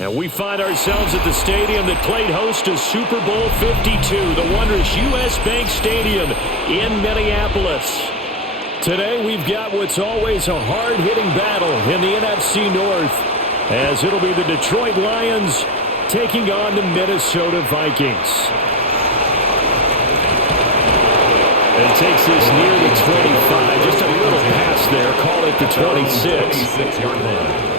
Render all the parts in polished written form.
And we find ourselves at the stadium that played host to Super Bowl 52, the wondrous U.S. Bank Stadium in Minneapolis. Today we've got what's always a hard-hitting battle in the NFC North, as it'll be the Detroit Lions taking on the Minnesota Vikings. And takes this near the 25, just a little pass there, call it the 26-yard line.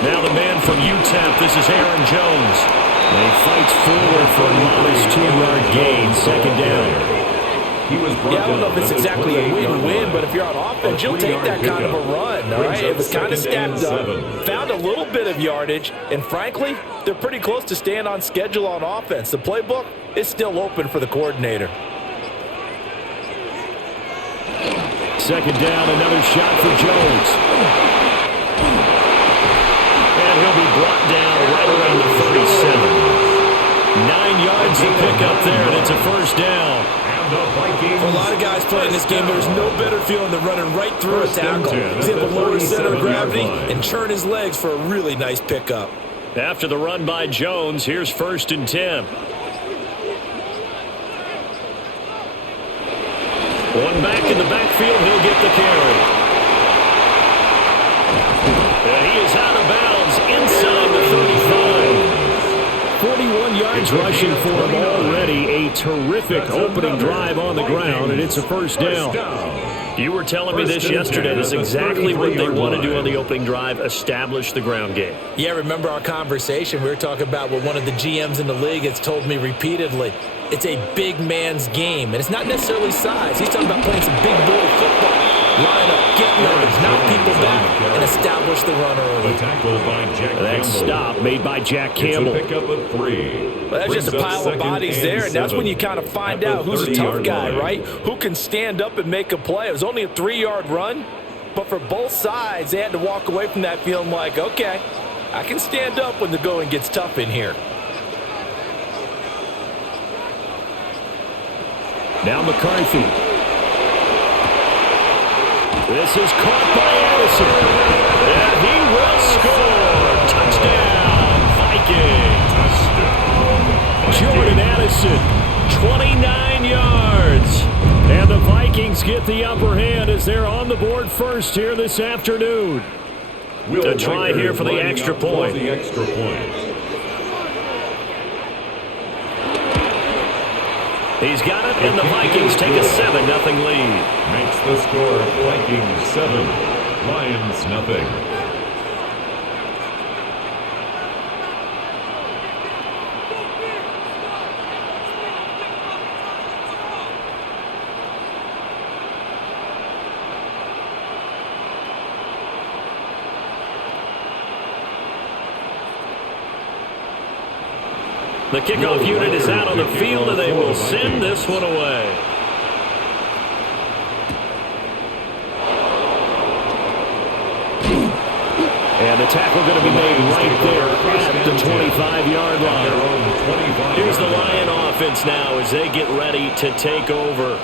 Now the man from UTEP, this is Aaron Jones. And he fights forward for a modest 2-yard gain, second down. I don't know if it's exactly a win-win, but if you're on offense, you'll take that kind of a run, all right? It was kind of stacked up, found a little bit of yardage, and frankly, they're pretty close to staying on schedule on offense. The playbook is still open for the coordinator. Second down, another shot for Jones. And he'll be brought down right around the 37. 9 yards to pick up there, and it's a first down. For a lot of guys playing this game, there's no better feeling than running right through a tackle. He's able to lower his center of gravity and churn his legs for a really nice pickup. After the run by Jones, here's 1st and 10. One back in the backfield, he'll get the carry. And he is out of bounds inside the 35. 41 yards rushing for him already. A terrific opening drive on the ground, and it's a first down. You were telling me this yesterday. That's exactly what they want to do on the opening drive, establish the ground game. Yeah, remember our conversation? We were talking about what one of the GMs in the league has told me repeatedly. It's a big man's game, and it's not necessarily size. He's talking about playing some big boy football. Line up, get numbers, knock people back, and establish the run early. That stop made by Jack Campbell. Pick up a 3. Well, that's just a pile of bodies there, and that's when you kind of find out who's a tough guy, right? Who can stand up and make a play. It was only a 3-yard run, but for both sides, they had to walk away from that feeling like, okay, I can stand up when the going gets tough in here. Now McCarthy. This is caught by Addison. And he will score. Touchdown, Vikings. Jordan Addison, 29 yards. And the Vikings get the upper hand as they're on the board first here this afternoon. To try here for the extra point. He's got it, and the Vikings take a 7-0 lead. Makes the score Vikings 7, Lions nothing. The kickoff unit is out on the field, and they will send this one away. And the tackle going to be made right there at the 25-yard line. Here's the Lion offense now as they get ready to take over.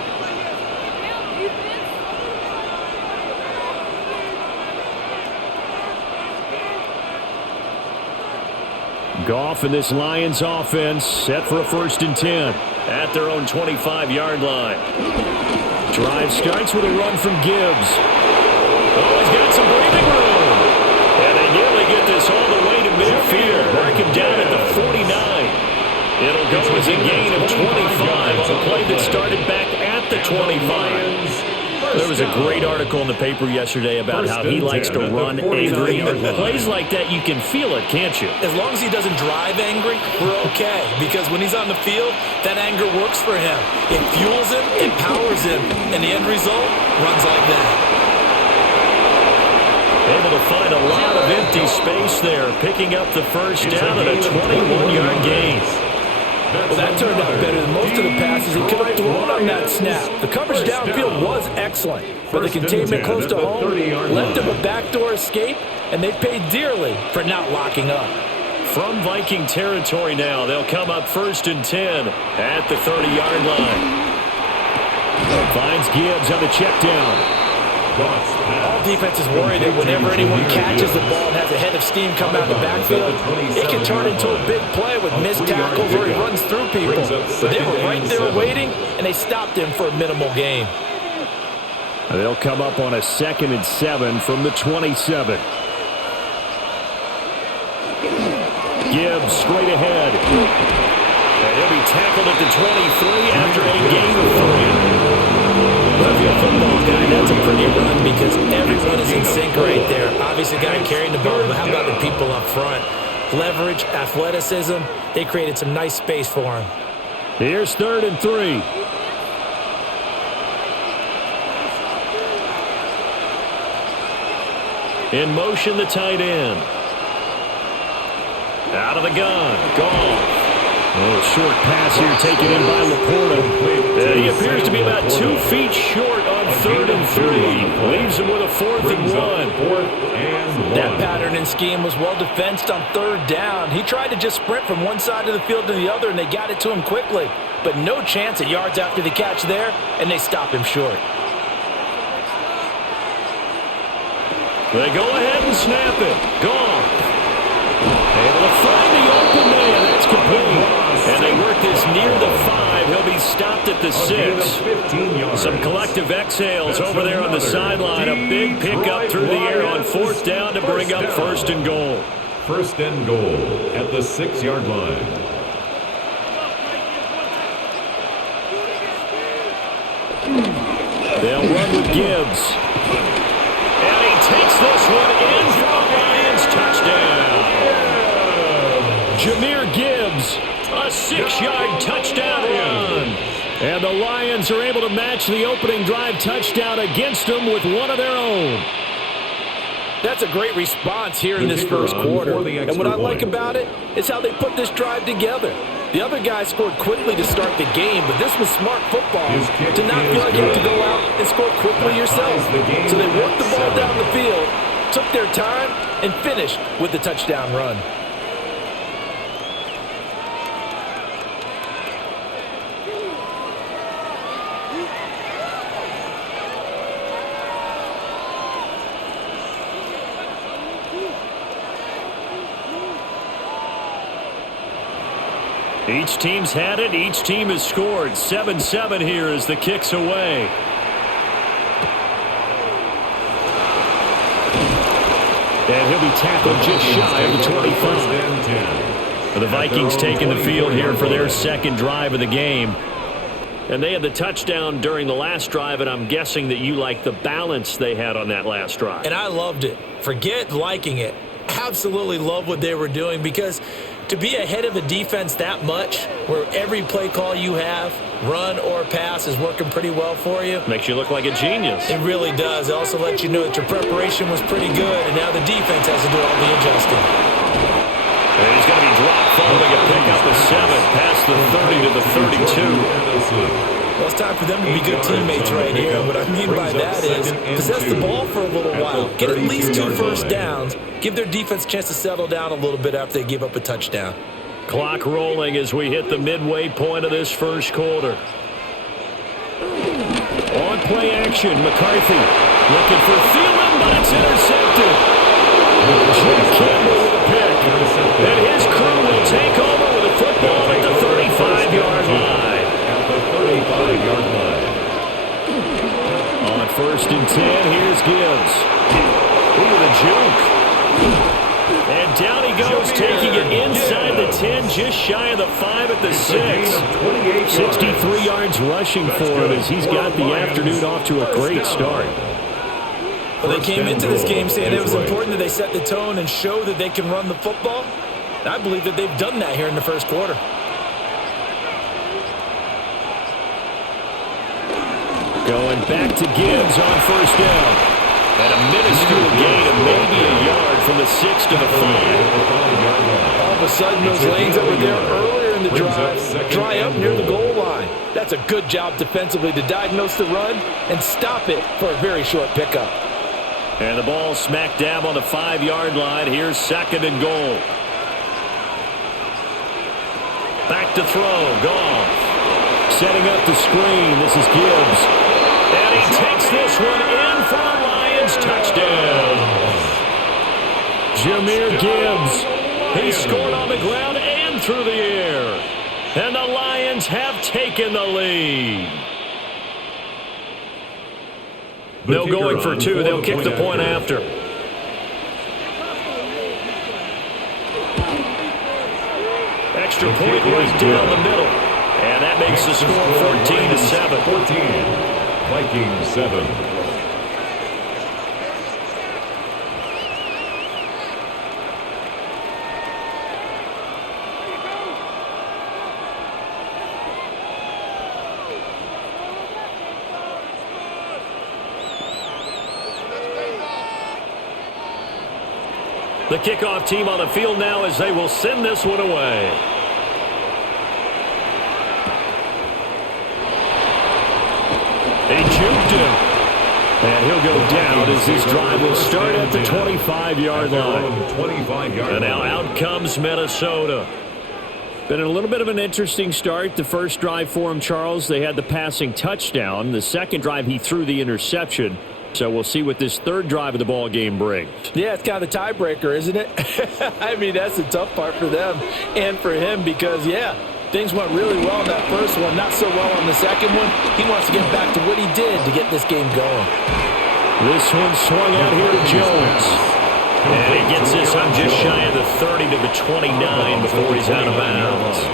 Goff and this Lions offense set for a 1st and 10 at their own 25-yard line. Drive starts with a run from Gibbs. Oh, he's got some breathing room. And they nearly get this all the way to midfield. Mark him down at the 49. It'll go as a gain of 25 on a play that started back at the 25. There was a great article in the paper yesterday about how he likes to run angry. Plays like that, you can feel it, can't you? As long as he doesn't drive angry, we're okay. Because when he's on the field, that anger works for him. It fuels him, it powers him, and the end result runs like that. Able to find a lot of empty space there, picking up the first down and a 21-yard gain. Well, that turned out better than most of the passes he could have thrown on that snap. The coverage downfield was excellent, but the containment close to home left him a backdoor escape, and they paid dearly for not locking up. From Viking territory now, they'll come up 1st and 10 at the 30-yard line. Finds Gibbs on the check down. Goff's pass. All defenses worry that whenever anyone catches the ball and has a head of steam coming out of the backfield, it can turn into a big play with missed tackles or he runs through people. But they were right there waiting, and they stopped him for a minimal gain. They'll come up on a 2nd and 7 from the 27. Gibbs straight ahead. And he'll be tackled at the 23 after a gain of 3. Well, if you're a football guy, that's a pretty run because everyone is in sync right there. Obviously, the guy carrying the ball, but how about the people up front? Leverage, athleticism, they created some nice space for him. Here's 3rd and 3. In motion, the tight end. Out of the gun. Goff. Oh, short pass here taken in by Laporta. And he appears to be about 2 feet short on 3rd and 3. Leaves him with a 4th and 1. That pattern and scheme was well defensed on 3rd down. He tried to just sprint from one side of the field to the other, and they got it to him quickly. But no chance at yards after the catch there, and they stop him short. They go ahead and snap it. Goff. Able to find the open man. That's complete. And they work this near the 5. He'll be stopped at the 6. Some collective exhales over there on the sideline. A big pickup through the air on 4th down to bring up 1st and goal. 1st and goal at the 6-yard line. They'll run with Gibbs. And he takes this one in for the Lions. Touchdown. Jahmyr Gibbs, a 6-yard touchdown run. And the Lions are able to match the opening drive touchdown against them with one of their own. That's a great response here in this first quarter. And what I like about it is how they put this drive together. The other guys scored quickly to start the game, but this was smart football to not feel like you have to go out and score quickly yourself. So they worked the ball down the field, took their time, and finished with the touchdown run. Each team's had it. Each team has scored. 7-7 here as the kick's away. And he'll be tackled just shy of the 25. The Vikings taking the field here for their 2nd drive of the game. And they had the touchdown during the last drive, and I'm guessing that you like the balance they had on that last drive. And I loved it. Forget liking it. Absolutely love what they were doing because to be ahead of a defense that much, where every play call you have, run or pass, is working pretty well for you. Makes you look like a genius. It really does. It also lets you know that your preparation was pretty good, and now the defense has to do all the adjusting. And he's going to be dropped following a pickup of 7 past the 30 to the 32. Well, it's time for them to be good teammates right here. What I mean by that is possess the ball for a little while. Get at least 2 first downs. Give their defense a chance to settle down a little bit after they give up a touchdown. Clock rolling as we hit the midway point of this first quarter. On play action, McCarthy looking for Thielen, but it's intercepted. Jim Campbell with a pick. And his crew will take over with a football at the 35-yard line. At the 35-yard line. On 1st and 10, here's Gibbs. Ooh, with a juke. And down he goes, taking it inside the 10, just shy of the 5 at the 6. 63 yards rushing for him as he's got the afternoon off to a great start. Well, they came into this game saying it was important that they set the tone and show that they can run the football. And I believe that they've done that here in the first quarter. Going back to Gibbs on 1st down. And a minuscule gain of maybe a yard from the 6 to the 5. All of a sudden, those lanes that were there earlier in the drive dry up near the goal line. That's a good job defensively to diagnose the run and stop it for a very short pickup. And the ball smack dab on the 5-yard line. Here's 2nd and goal. Back to throw. Goff. Setting up the screen. This is Gibbs. And he takes this one in for a Lions touchdown. Jahmyr Gibbs. He scored on the ground and through the air. And the Lions have taken the lead. They'll go in for two. They'll kick the point after. Extra point right down the middle. And that makes the score 14-7. 14. Vikings 7. The kickoff team on the field now as they will send this one away. He juked him. And he'll go down as this drive will start at the 25-yard line. 25-yard And now out comes Minnesota. Been a little bit of an interesting start. The first drive for him, Charles, they had the passing touchdown. The second drive, he threw the interception. So we'll see what this third drive of the ball game brings. Yeah, it's kind of the tiebreaker, isn't it? I mean, that's the tough part for them and for him because, yeah, things went really well in that first one, not so well on the second one. He wants to get back to what he did to get this game going. This one swung out here to Jones. And he gets this on just shy of the 30 to the 29 before he's out of bounds.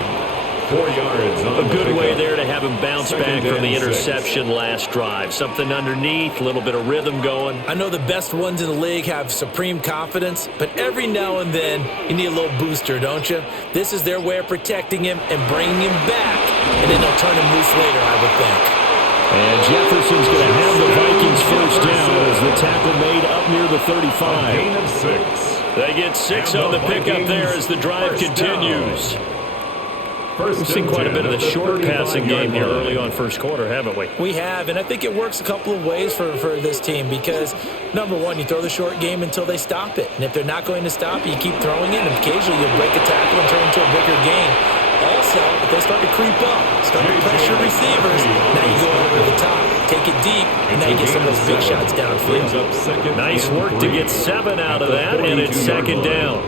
4 yards on a good way there to have him bounce back from the interception last drive. Something underneath, a little bit of rhythm going. I know the best ones in the league have supreme confidence, but every now and then you need a little booster, don't you? This is their way of protecting him and bringing him back, and then they'll turn him loose later, I would think. And Jefferson's going to have the Vikings first down as the tackle made up near the 35. Gain of 6. They get 6 on the pickup there as the drive continues. We've seen quite a bit of the short passing game here early on first quarter, haven't we? We have, and I think it works a couple of ways for this team because, number one, you throw the short game until they stop it. And if they're not going to stop you keep throwing it, and occasionally you'll break a tackle and turn it into a bigger gain. Also, if they start to creep up, start to pressure receivers, now you go over the top, take it deep, and now you get some of those big shots downfield. Nice work to get 7 out of that, and it's second down.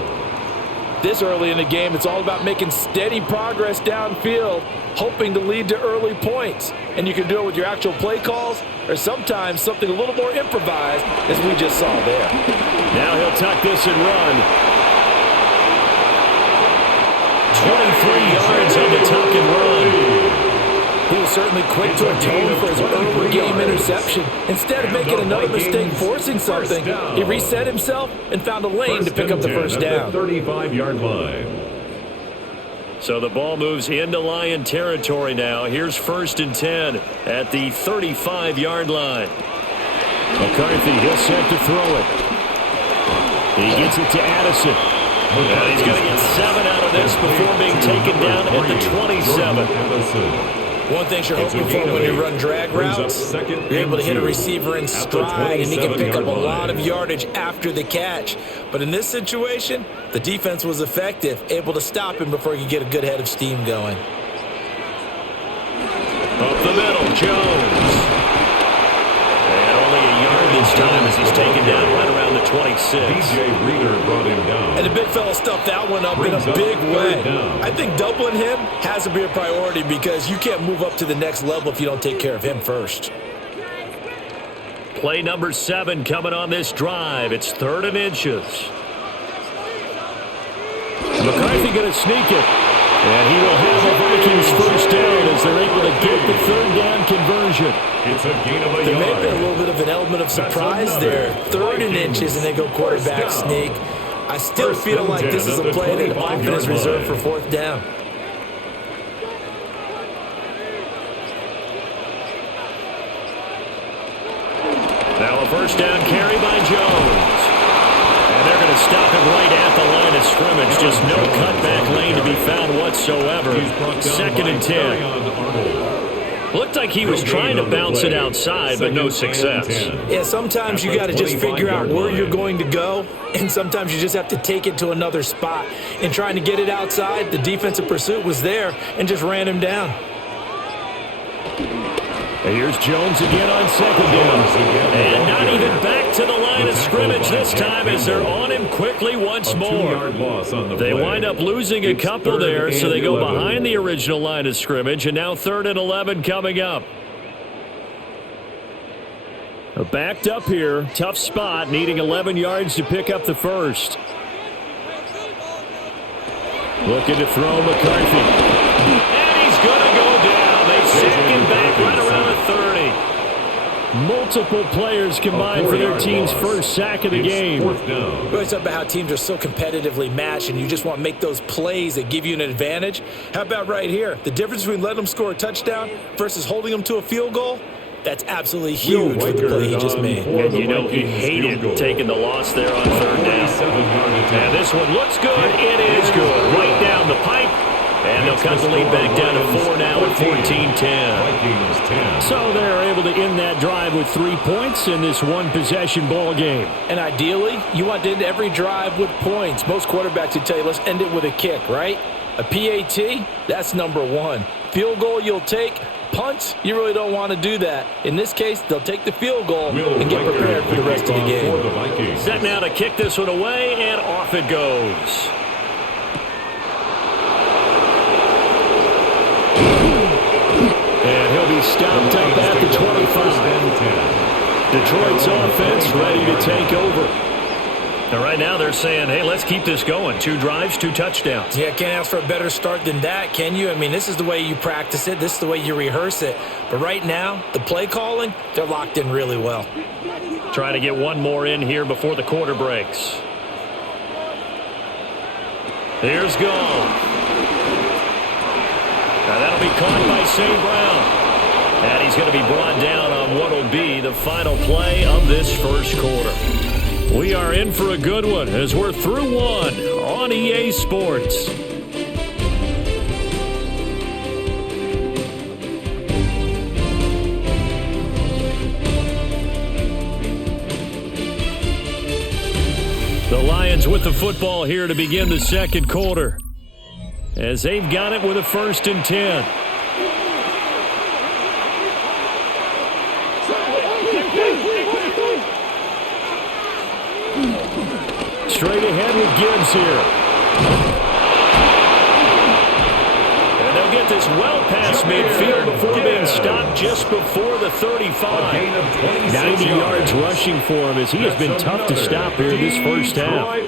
This early in the game, it's all about making steady progress downfield, hoping to lead to early points. And you can do it with your actual play calls or sometimes something a little more improvised, as we just saw there. Now he'll tuck this and run. 23 yards on the tuck and run. He was certainly quick to atone for his early game interception. Instead of making another mistake forcing something, he reset himself and found a lane to pick up the first down. 35-yard line. So the ball moves into Lion territory now. Here's 1st and 10 at the 35-yard line. McCarthy, he'll set to throw it. He gets it to Addison. And he's going to get 7 out of this before being taken down at the 27. One thing you're hoping for when you run drag routes, you're able to hit a receiver in stride, and he can pick up a lot of yardage after the catch. But in this situation, the defense was effective, able to stop him before he could get a good head of steam going. Up the middle, Jones. And only a yard this time as he's taken down right around the 26. DJ Reader brought him down. And the big fella stuffed that one up in a big way. I think doubling him has to be a priority because you can't move up to the next level if you don't take care of him first. Play number 7 coming on this drive. It's 3rd and inches. McCarthy going to sneak it. And he will have the Vikings first down as they're able to get the 3rd down conversion. It's a gain of a There may yard. be a little bit of an element of surprise there. 3rd and inches, and they go quarterback sneak. I still feel like this is a play that often is reserved for 4th down. Now a first down carry by Jones. And they're going to stop him right at the line of scrimmage. Just no cutback lane to be found whatsoever. 2nd and 10. Looked like he was trying to bounce it outside, but no success. Yeah, sometimes you got to just figure out where you're going to go, and sometimes you just have to take it to another spot. In trying to get it outside, the defensive pursuit was there and just ran him down. And here's Jones again on 2nd down. And not even back to the line of scrimmage this time as they're on him quickly once more. They wind up losing a couple there, so they go behind the original line of scrimmage, and now 3rd and 11 coming up. Backed up here, tough spot, needing 11 yards to pick up the first. Looking to throw McCarthy. And he's going to go down. They sack him back right around the 30. Multiple players combined for their team's first sack of the game. We always talk about how teams are so competitively matched and you just want to make those plays that give you an advantage. How about right here? The difference between letting them score a touchdown versus holding them to a field goal? That's absolutely huge for the play he just made. And you know he hated taking the loss there on 3rd down. And this one looks good. It is good. Right down the pipe. And they'll cut the lead back down to 4 now at 14-10. So they're able to end that drive with 3 points in this one-possession ball game. And ideally, you want to end every drive with points. Most quarterbacks would tell you, let's end it with a kick, right? A PAT, that's number 1. Field goal you'll take. Punts, you really don't want to do that. In this case, they'll take the field goal and get prepared for the rest of the game. Set now to kick this one away, and off it goes. And he'll be stopped up at the 25. Detroit's offense ready to take over. And right now they're saying, hey, let's keep this going. 2 drives, 2 touchdowns. Yeah, can't ask for a better start than that, can you? I mean, this is the way you practice it. This is the way you rehearse it. But right now, the play calling, they're locked in really well. Trying to get one more in here before the quarter breaks. Here's Gall. Now that'll be caught by St. Brown. And he's going to be brought down on what will be the final play of this first quarter. We are in for a good one as we're through one on EA Sports. The Lions with the football here to begin the second quarter as they've got it with a 1st and 10. Straight ahead with Gibbs here. And they'll get this well past midfield before being stopped just before the 35. 90 yards rushing for him as he has been tough to stop here this first half.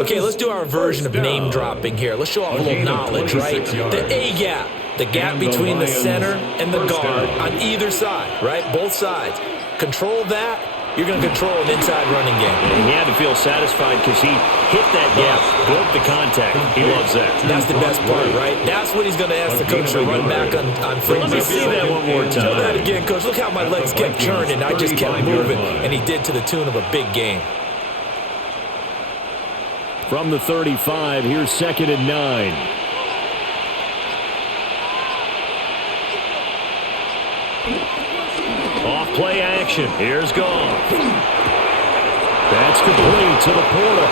Okay, let's do our version of name dropping here. Let's show off a little knowledge, right? The A-gap, the gap between the center and the guard on either side, right? Both sides. Control that. You're going to control an inside running game. And he had to feel satisfied because he hit that gap, broke the contact. He loves that. That's the best part, right? That's what he's going to ask the coach to run back on free. Let me see that one more time. Do that again, coach. Look how my legs kept churning. I just kept moving, and he did to the tune of a big game. From the 35, here's 2nd and 9. Off-play action. Here's Goff. That's complete to Laporta.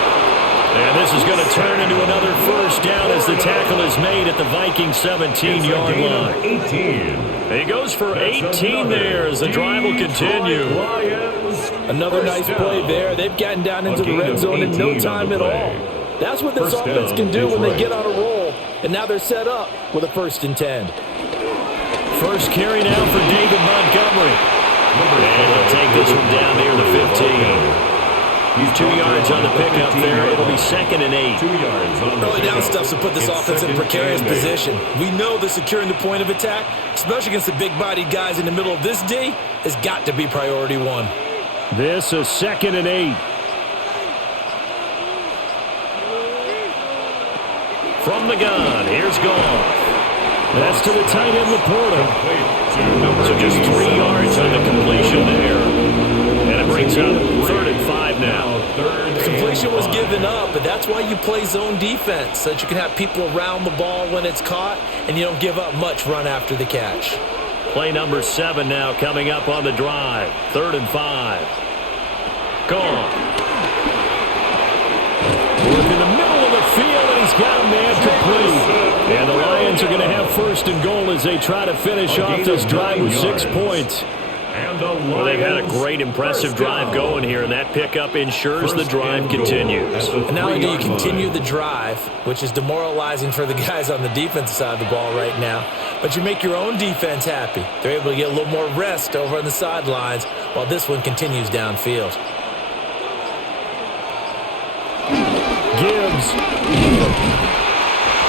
And this is going to turn into another first down as the tackle is made at the Vikings 17-yard line. 18. He goes for 18 there as the drive will continue. Another nice play there. They've gotten down into the red zone in no time at all. That's what this offense can do when they get on a roll. And now they're set up with a 1st and 10. First carry now for David Montgomery. And he'll take this one down near the 15. 2 yards on the pickup there. It'll be 2nd and 8. Early down stuff to put this offense in a precarious position. We know that securing the point of attack, especially against the big-bodied guys in the middle of this D, has got to be priority 1. This is 2nd and 8. From the gun, here's Goff. That's to the tight end, Laporta. So just 3 yards on the completion there. And it brings up 3rd and 5 now. The completion was given up, but that's why you play zone defense, so that you can have people around the ball when it's caught, and you don't give up much run after the catch. Play number 7 now coming up on the drive. 3rd and 5. Goff. Work in the middle of the field, and he's got a man complete. And the Lions are going to have 1st and goal as they try to finish off this drive with 6 points. Well, they've had a great, impressive drive going here, and that pickup ensures the drive continues. And not only do you continue the drive, which is demoralizing for the guys on the defensive side of the ball right now, but you make your own defense happy. They're able to get a little more rest over on the sidelines while this one continues downfield. Gibbs.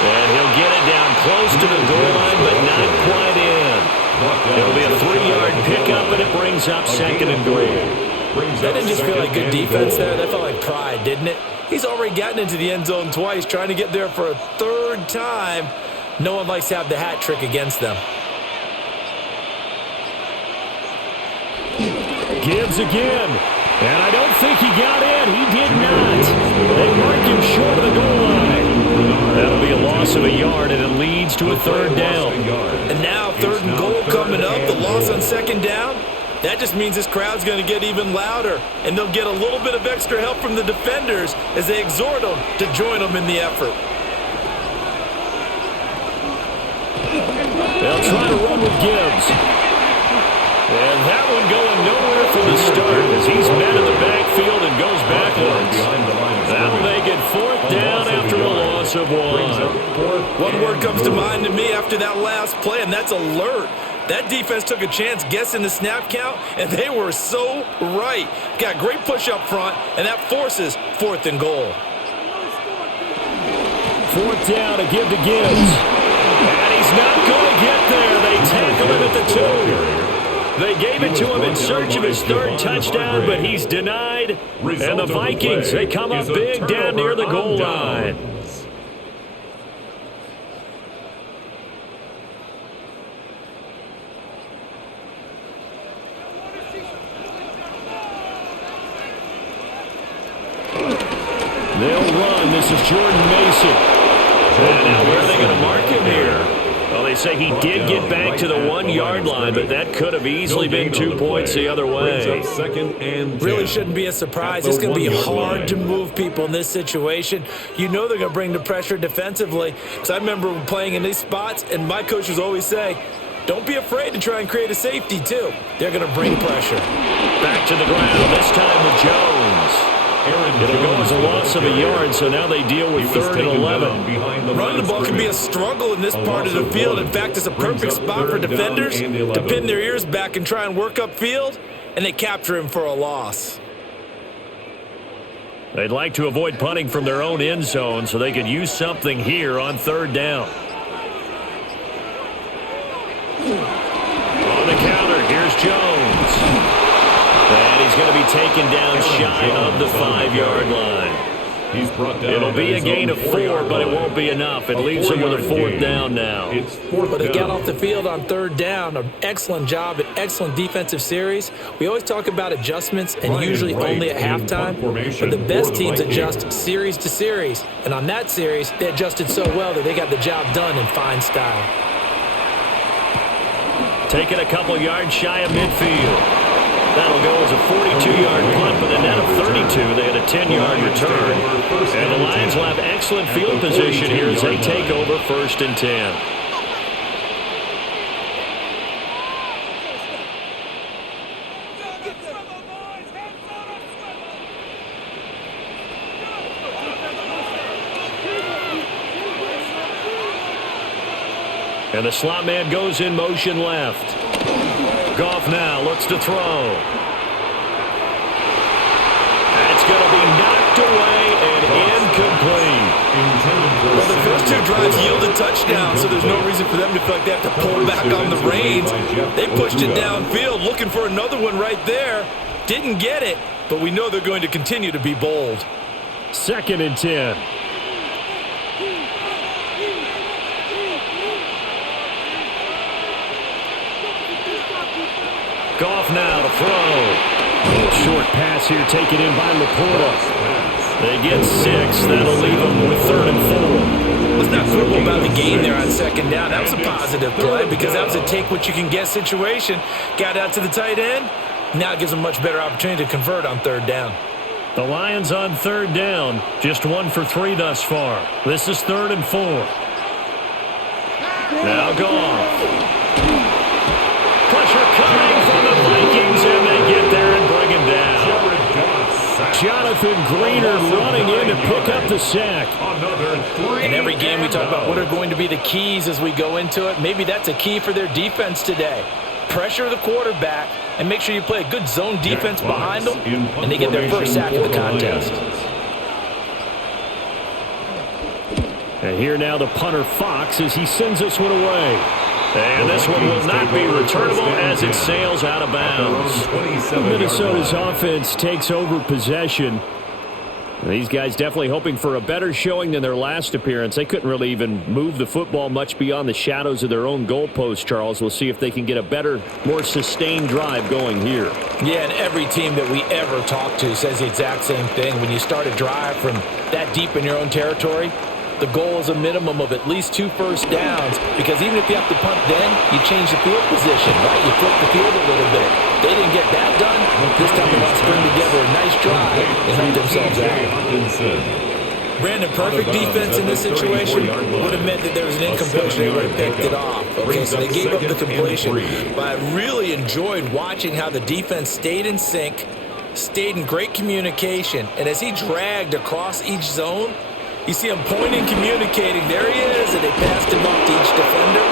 And he'll get it down close to the goal line, but not quite in. It'll be a 3-yard pickup, and it brings up 2nd and goal. That didn't just feel like good defense there. That felt like pride, didn't it? He's already gotten into the end zone twice, trying to get there for a 3rd time. No one likes to have the hat trick against them. Gibbs again. And I don't think he got in. He did not. They mark him short of the goal line. That'll be a loss of a yard, and it leads to a 3rd down. And now 3rd and goal coming up. The loss on 2nd down. That just means this crowd's going to get even louder, and they'll get a little bit of extra help from the defenders as they exhort them to join them in the effort. They'll try to run with Gibbs. And that one going nowhere from the start as he's met in the backfield and goes backwards. That'll make it 4th down after a loss of 1. One word comes to mind to me after that last play, and that's alert. That defense took a chance guessing the snap count, and they were so right. Got great push up front, and that forces 4th and goal. 4th down to give to Gibbs. And he's not going to get there. They tackle him at the 2. They gave it to him in search of his 3rd touchdown, but he's denied. And the Vikings, they come up big down near the goal line. They'll run. This is Jordan Mason. And now where are they going to mark him here? Well, they say he did get back to the 1-yard line, but that could have easily been 2 points the other way. Really shouldn't be a surprise. It's going to be hard to move people in this situation. You know they're going to bring the pressure defensively. Because I remember playing in these spots, and my coaches always say, don't be afraid to try and create a safety, too. They're going to bring pressure. Back to the ground, this time with Jones. It'll go as a loss of a yard, so now they deal with 3rd and 11. Running the ball can be a struggle in this part of the field. In fact, it's a perfect spot for defenders to pin their ears back and try and work upfield, and they capture him for a loss. They'd like to avoid punting from their own end zone so they could use something here on 3rd down. On the counter, here's Jones. And he's going to be taken down shy of the 5-yard line. It'll be a gain of 4, but it won't be enough. It leaves them with a 4th down now. But they got off the field on 3rd down. An excellent job, an excellent defensive series. We always talk about adjustments, and usually only at halftime. But the best teams adjust series to series. And on that series, they adjusted so well that they got the job done in fine style. Taking a couple yards shy of midfield. That'll go as a 42-yard punt, but a net of 32. They had a 10-yard return. And the Lions will have excellent field position here as they take over 1st and 10. And the slot man goes in motion left. Goff now looks to throw. That's going to be knocked away and incomplete. Well, the first 2 drives yielded touchdowns, so there's no reason for them to feel like they have to pull back on the reins. They pushed it downfield, looking for another one right there. Didn't get it, but we know they're going to continue to be bold. 2nd and 10. Goff now to throw. A little short pass here taken in by Laporta. They get 6. That'll leave them with 3rd and 4. Let's not quibble about the game there on 2nd down. That was a positive play because that was a take-what-you-can-get situation. Got out to the tight end. Now it gives them a much better opportunity to convert on 3rd down. The Lions on 3rd down. Just 1 for 3 thus far. This is 3rd and 4. Now Goff. Pressure coming from the Vikings, Jonathan Greener running in to pick up the sack. In every game we talk about what are going to be the keys as we go into it. Maybe that's a key for their defense today. Pressure the quarterback and make sure you play a good zone defense behind them, and they get their first sack of the contest. And here now the punter Fox as he sends this one away. And this one will not be returnable as it sails out of bounds. Minnesota's offense takes over possession. These guys definitely hoping for a better showing than their last appearance. They couldn't really even move the football much beyond the shadows of their own goalpost, Charles. We'll see if they can get a better, more sustained drive going here. Yeah, and every team that we ever talk to says the exact same thing. When you start a drive from that deep in your own territory, the goal is a minimum of at least 2 first downs, because even if you have to punt then, you change the field position, right? You flip the field a little bit. They didn't get that done. This time they want to string together a nice drive and help themselves out. Brandon, perfect defense in this situation would have meant that there was an incompletion. They would have picked it off. Okay, so they gave up the completion. But I really enjoyed watching how the defense stayed in sync, stayed in great communication, and as he dragged across each zone, you see him pointing, communicating. There he is, and they passed him off to each defender.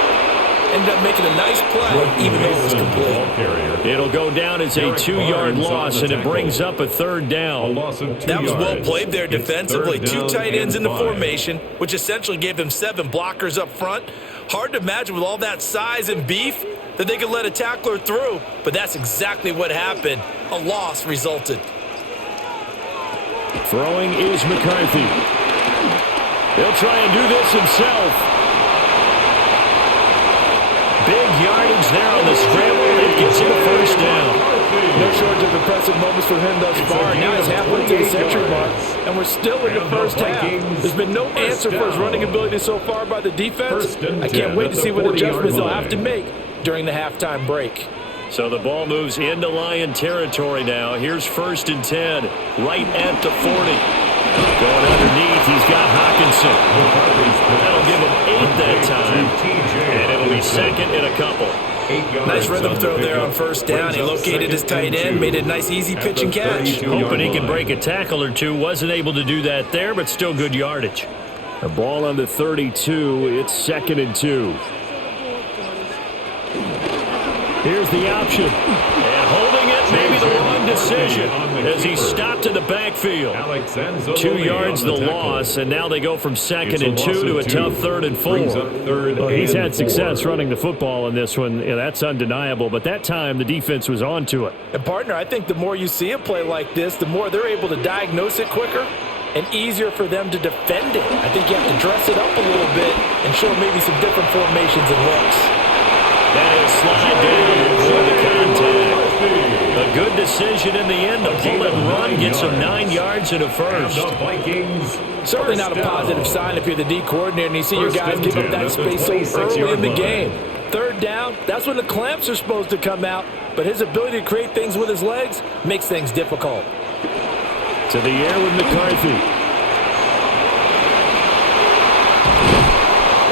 Ended up making a nice play, even though it was complete. It'll go down as a 2-yard loss, and it brings up a 3rd down. That was well played there defensively. 2 tight ends in the formation, which essentially gave them 7 blockers up front. Hard to imagine with all that size and beef that they could let a tackler through, but that's exactly what happened. A loss resulted. Throwing is McCarthy. He'll try and do this himself. Big yardage there on the scramble. It gets him a 1st down. No shortage of impressive moments from him thus far. Now he's halfway to the century mark, and we're still in the first half. There's been no answer for his running ability so far by the defense. I can't wait to see what adjustments they'll have to make during the halftime break. So the ball moves into Lion territory now. Here's 1st and 10, right at the 40. Going underneath, he's got Hawkinson. That'll give him 8 that time, and it'll be 2nd and a couple. Nice rhythm throw there on 1st down. He located his tight end, made a nice easy pitch and catch. Hoping he can break a tackle or two. Wasn't able to do that there, but still good yardage. The ball on the 32. It's 2nd and 2. Here's the option. And holding it, maybe the wrong decision as he stopped in the backfield. 2 yards the loss, and now they go from 2nd and 2 to a tough 3rd and 4. Well, he's had success running the football in this one. Yeah, that's undeniable, but that time the defense was on to it. And, partner, I think the more you see a play like this, the more they're able to diagnose it quicker and easier for them to defend it. I think you have to dress it up a little bit and show maybe some different formations and looks. That is slide down for the contact. A good decision in the end to pull and run, gets him 9 yards and a 1st. Certainly not a positive sign if you're the D coordinator and you see your guys give up that space so early in the game. 3rd down, that's when the clamps are supposed to come out, but his ability to create things with his legs makes things difficult. To the air with McCarthy.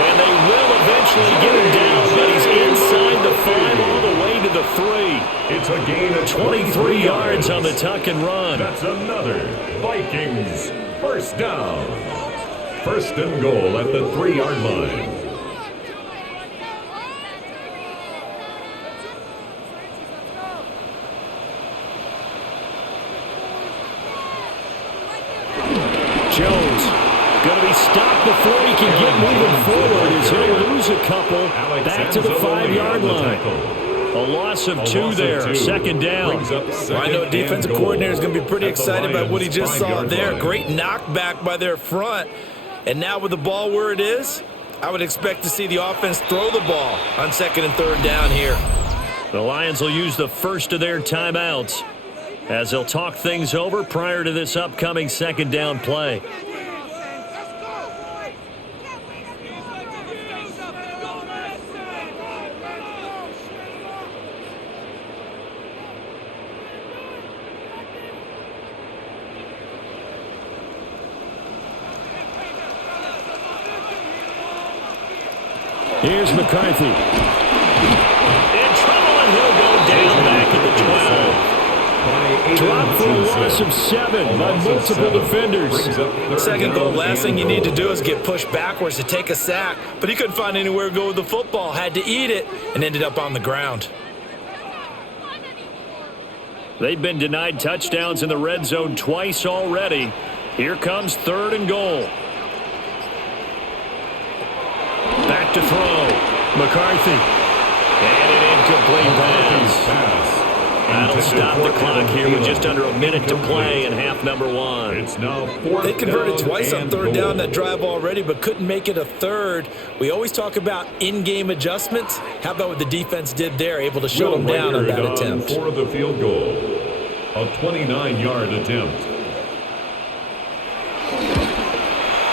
And they will eventually get him down, but he's inside the 5 all the way to the 3. It's a gain of 23 yards on the tuck and run. That's another Vikings 1st down. 1st and goal at the 3-yard line. Jones going to be stopped before he can get moving forward as he'll lose a couple back to the 5-yard line. A loss of 2 there, 2nd down. I know a defensive coordinator is going to be pretty excited about what he just saw there. Great knockback by their front. And now with the ball where it is, I would expect to see the offense throw the ball on 2nd and 3rd down here. The Lions will use the first of their timeouts as they'll talk things over prior to this upcoming 2nd down play. Here's McCarthy. In trouble, and he'll go down back at the 12. Dropped for a loss of 7 by multiple defenders. Second goal, last thing you need to do is get pushed backwards to take a sack. But he couldn't find anywhere to go with the football, had to eat it, and ended up on the ground. They've been denied touchdowns in the red zone twice already. Here comes 3rd and goal. Back to throw. McCarthy. And an incomplete pass. That'll stop the clock here with just under a minute to play in half number 1. It's now 4th They converted down twice on and 3rd down goal. that drive already, but couldn't make it a 3rd. We always talk about in-game adjustments. How about what the defense did there, able to shut them down on that attempt? For the field goal, a 29-yard attempt.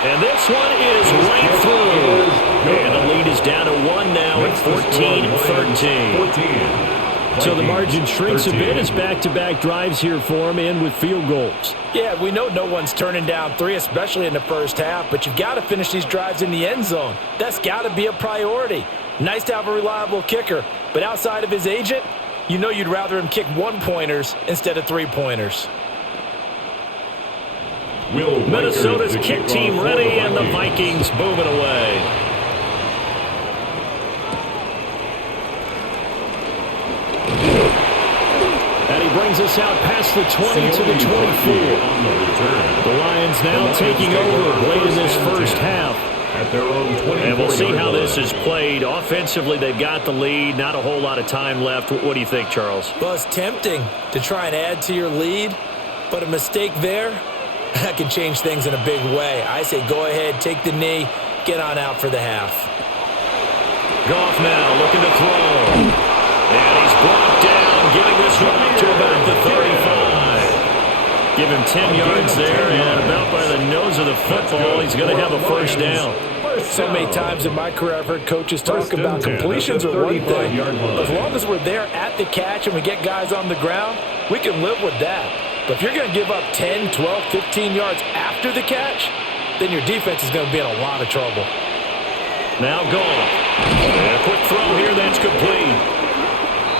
And this one is right through. And the lead is down to 1 now at 14-13. So the margin shrinks a bit as back-to-back drives here for him, and with field goals. Yeah, we know no one's turning down 3, especially in the first half, but you've got to finish these drives in the end zone. That's got to be a priority. Nice to have a reliable kicker, but outside of his agent, you know you'd rather him kick 1-pointers instead of 3-pointers. Minnesota's kick team ready, and the Vikings moving away. And he brings us out past the 20 to the 24. The Lions now taking over late in this first half. And we'll see how this is played. Offensively, they've got the lead. Not a whole lot of time left. What do you think, Charles? Well, it's tempting to try and add to your lead, but a mistake there, that can change things in a big way. I say go ahead, take the knee, get on out for the half. Goff now looking to throw. And he's brought down, getting this one up to about the 35. Give him 10 yards there, and about by the nose of the football, he's going to have a first down. So many times in my career I've heard coaches talk about completions are one thing. As long as we're there at the catch and we get guys on the ground, we can live with that. But if you're going to give up 10, 12, 15 yards after the catch, then your defense is going to be in a lot of trouble. Now Goff. And a quick throw here, that's complete.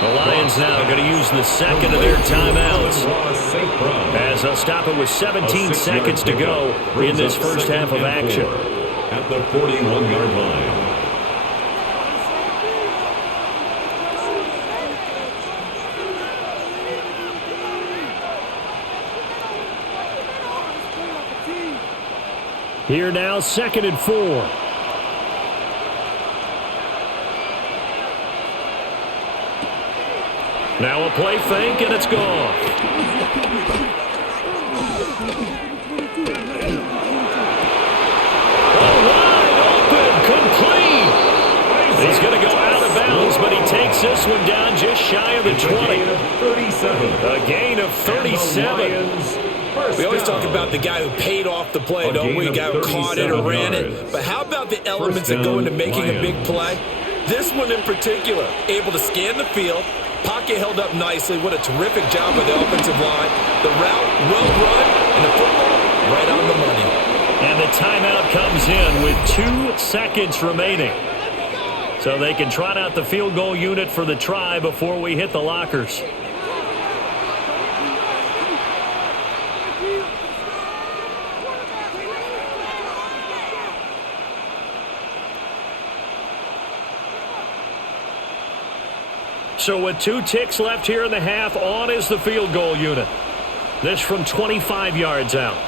The Lions now going to use the second of their timeouts, as they'll stop it with 17 seconds to go in this first half of action. At the 41-yard line. Here now, 2nd and 4. Now a play fake, and it's gone. Oh, wide open, complete. He's going to go out of bounds, but he takes this one down just shy of the 20. A gain of 37. We always talk about the guy who paid off the play, don't we? The guy who caught it or ran it. But how about the elements that go into making a big play? This one in particular, able to scan the field, pocket held up nicely. What a terrific job by the offensive line. The route, well run, and the football right on the money. And the timeout comes in with 2 seconds remaining. So they can trot out the field goal unit for the try before we hit the lockers. So with 2 ticks left here in the half, on is the field goal unit. This from 25 yards out.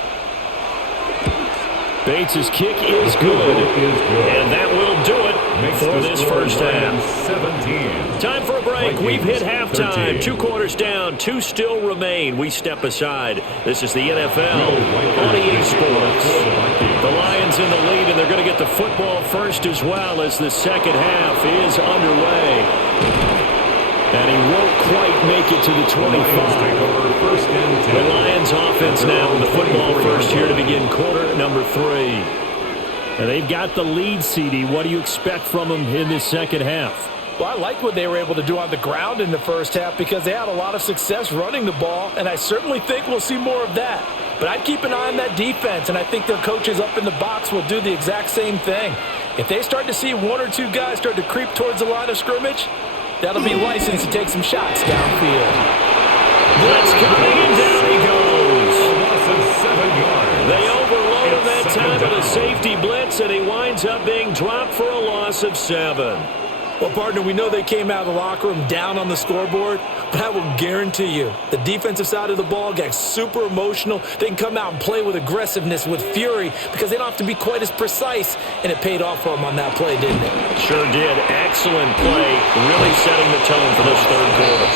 Bates' kick is good, and that will do it for this first half. Time for a break. We've hit halftime. 2 quarters down, 2 still remain. We step aside. This is the NFL on EA Sports. The Lions in the lead, and they're going to get the football first as well as the second half is underway. And he won't quite make it to the 25. The Lions offense now with the football first here to begin quarter number 3. And they've got the lead, CD. What do you expect from them in this second half? Well, I like what they were able to do on the ground in the first half because they had a lot of success running the ball, and I certainly think we'll see more of that. But I'd keep an eye on that defense, and I think their coaches up in the box will do the exact same thing. If they start to see 1 or 2 guys start to creep towards the line of scrimmage, that'll be license to take some shots downfield. Blitz coming in safety blitz, and he winds up being dropped for a loss of 7. Well, partner, we know they came out of the locker room down on the scoreboard, but I will guarantee you the defensive side of the ball got super emotional. They can come out and play with aggressiveness, with fury, because they don't have to be quite as precise, and it paid off for them on that play, didn't it? Sure did. Excellent play, really setting the tone for this third quarter.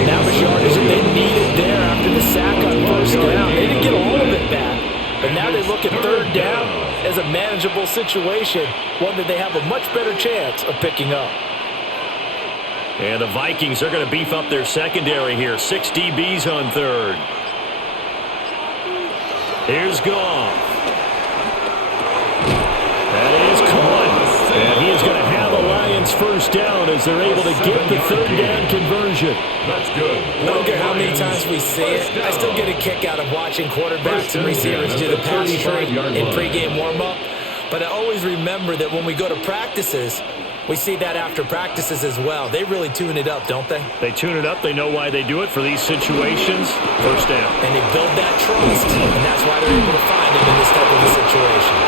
And that was yardage that they needed there after the sack on first down. They didn't get all of it back, but now they look at third down as a manageable situation, one that they have a much better chance of picking up. And the Vikings are going to beef up their secondary here. 6 DBs on third. Here's Goff. That is caught. And he is going to have a Lions first down as they're able to get the third down conversion. That's good. I don't care how many times we see it. I still get a kick out of watching quarterbacks and receivers do the pass trade in pregame warm-up. But I always remember that when we go to practices, we see that after practices as well. They really tune it up, don't they? They tune it up. They know why they do it for these situations. First down. And they build that trust, and that's why they're able to find him in this type of a situation.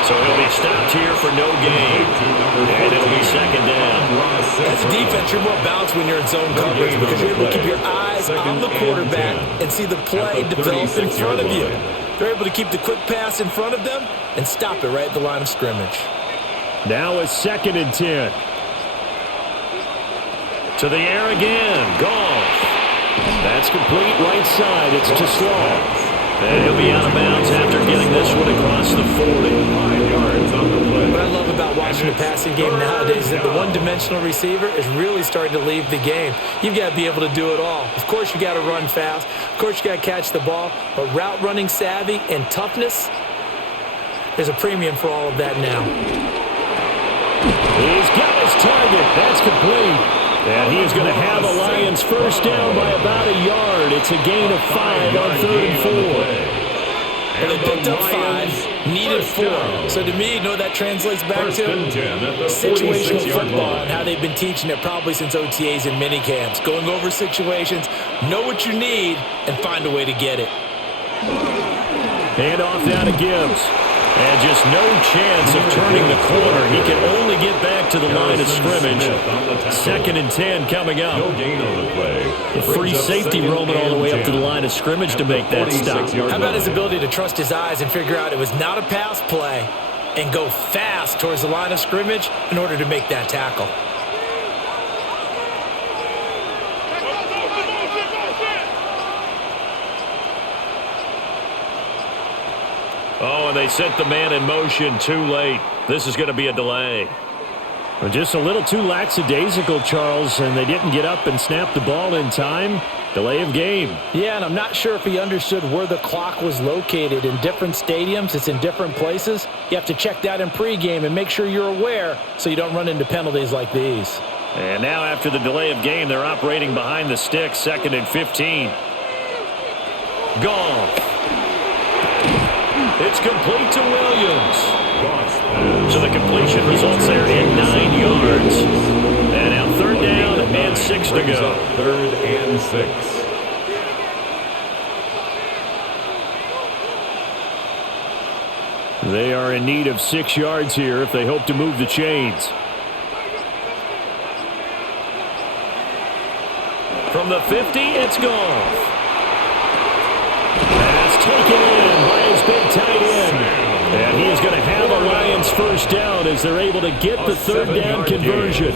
So he'll be stopped here for no gain. And it'll be second down. As a defense, you're more balanced when you're in zone coverage because you're able to keep your eyes on the quarterback and see the play develop in front of you. They're able to keep the quick pass in front of them and stop it right at the line of scrimmage. Now it's 2nd and 10. To the air again. Goff. That's complete right side. It's to Slaw. And he'll be out of bounds after getting this one across the 40. 5 yards on the play. What I love about watching the passing game nowadays is that the one-dimensional receiver is really starting to leave the game. You've got to be able to do it all. Of course, you got to run fast. Of course, you got to catch the ball. But route running savvy and toughness, there's a premium for all of that now. He's got his target. That's complete. And he is going to have a Lions first down by about a yard. It's a gain of 5 on 3rd and 4. Well, they picked up 5, needed 4. So to me, you know what that translates back to? Situational football and how they've been teaching it probably since OTAs and minicamps. Going over situations, know what you need, and find a way to get it. Hand off now to Gibbs. And just no chance of turning the corner. He can only get back to the line of scrimmage. 2nd and 10 coming up. No gain on the play. A free safety roaming all the way up to the line of scrimmage to make that stop. How about his ability to trust his eyes and figure out it was not a pass play and go fast towards the line of scrimmage in order to make that tackle? Oh, and they set the man in motion too late. This is going to be a delay. Just a little too lackadaisical, Charles, and they didn't get up and snap the ball in time. Delay of game. Yeah, and I'm not sure if he understood where the clock was located. In different stadiums, it's in different places. You have to check that in pregame and make sure you're aware so you don't run into penalties like these. And now after the delay of game, they're operating behind the sticks, 2nd and 15. Goff. It's complete to Williams. So the completion results there in 9 yards. And now 3rd down and 6 to go. 3rd and 6. They are in need of 6 yards here if they hope to move the chains. From the 50, it's Goff. Pass taken in by his big tight end. And he is going to have a Lions first down as they're able to get the 3rd down conversion.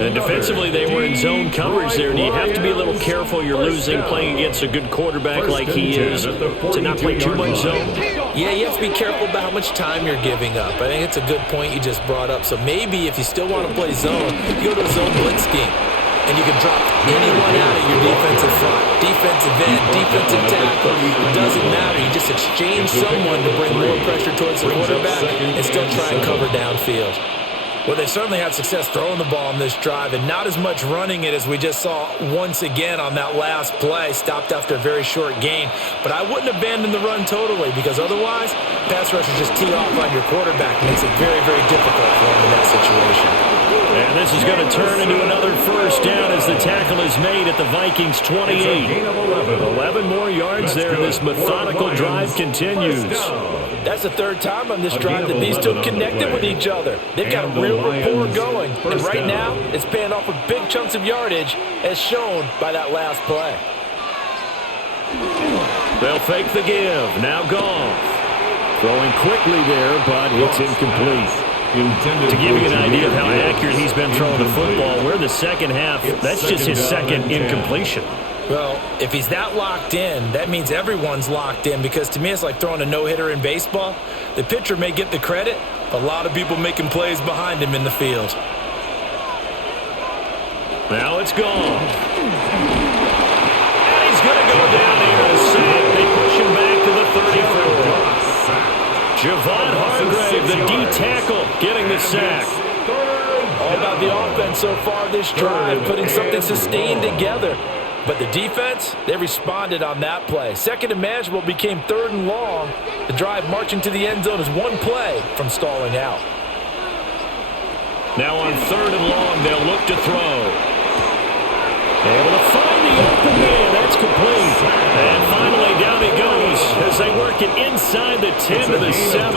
And defensively, they were in zone coverage there, and you have to be a little careful. You're losing playing against a good quarterback like he is to not play too much zone. Yeah, you have to be careful about how much time you're giving up. I think it's a good point you just brought up. So maybe if you still want to play zone, you go to a zone blitz scheme. And you can drop anyone out of your defensive front, defensive end, defensive tackle. It doesn't matter. You just exchange someone to bring more pressure towards the quarterback and still try and cover downfield. Well, they certainly had success throwing the ball on this drive and not as much running it as we just saw once again on that last play, stopped after a very short gain. But I wouldn't abandon the run totally because otherwise, pass rushers just tee off on your quarterback. Makes it very, very difficult for him in that situation. And this is going to turn into another first down as the tackle is made at the Vikings 28. 11 more yards there, and this methodical drive continues. That's the third time on this drive that these two have connected with each other. They've got a real rapport going, and right now it's paying off with big chunks of yardage as shown by that last play. They'll fake the give. Now Goff. Throwing quickly there, but it's incomplete. To give you an idea of how accurate he's been throwing the football, we're in the second half. That's just his second incompletion. Well, if he's that locked in, that means everyone's locked in, because to me it's like throwing a no-hitter in baseball. The pitcher may get the credit, but a lot of people making plays behind him in the field. Now it's gone. And he's going to go down here to sack. They push him back to the 34. Javon Hargrave, the D-tackle, getting the sack. All about the offense so far this drive, putting something sustained together. But the defense, they responded on that play. Second and manageable became third and long. The drive marching to the end zone is one play from stalling out. Now on third and long, they'll look to throw. Able to find the open man. That's complete. And finally, down he goes as they work it inside the 10 to the 7.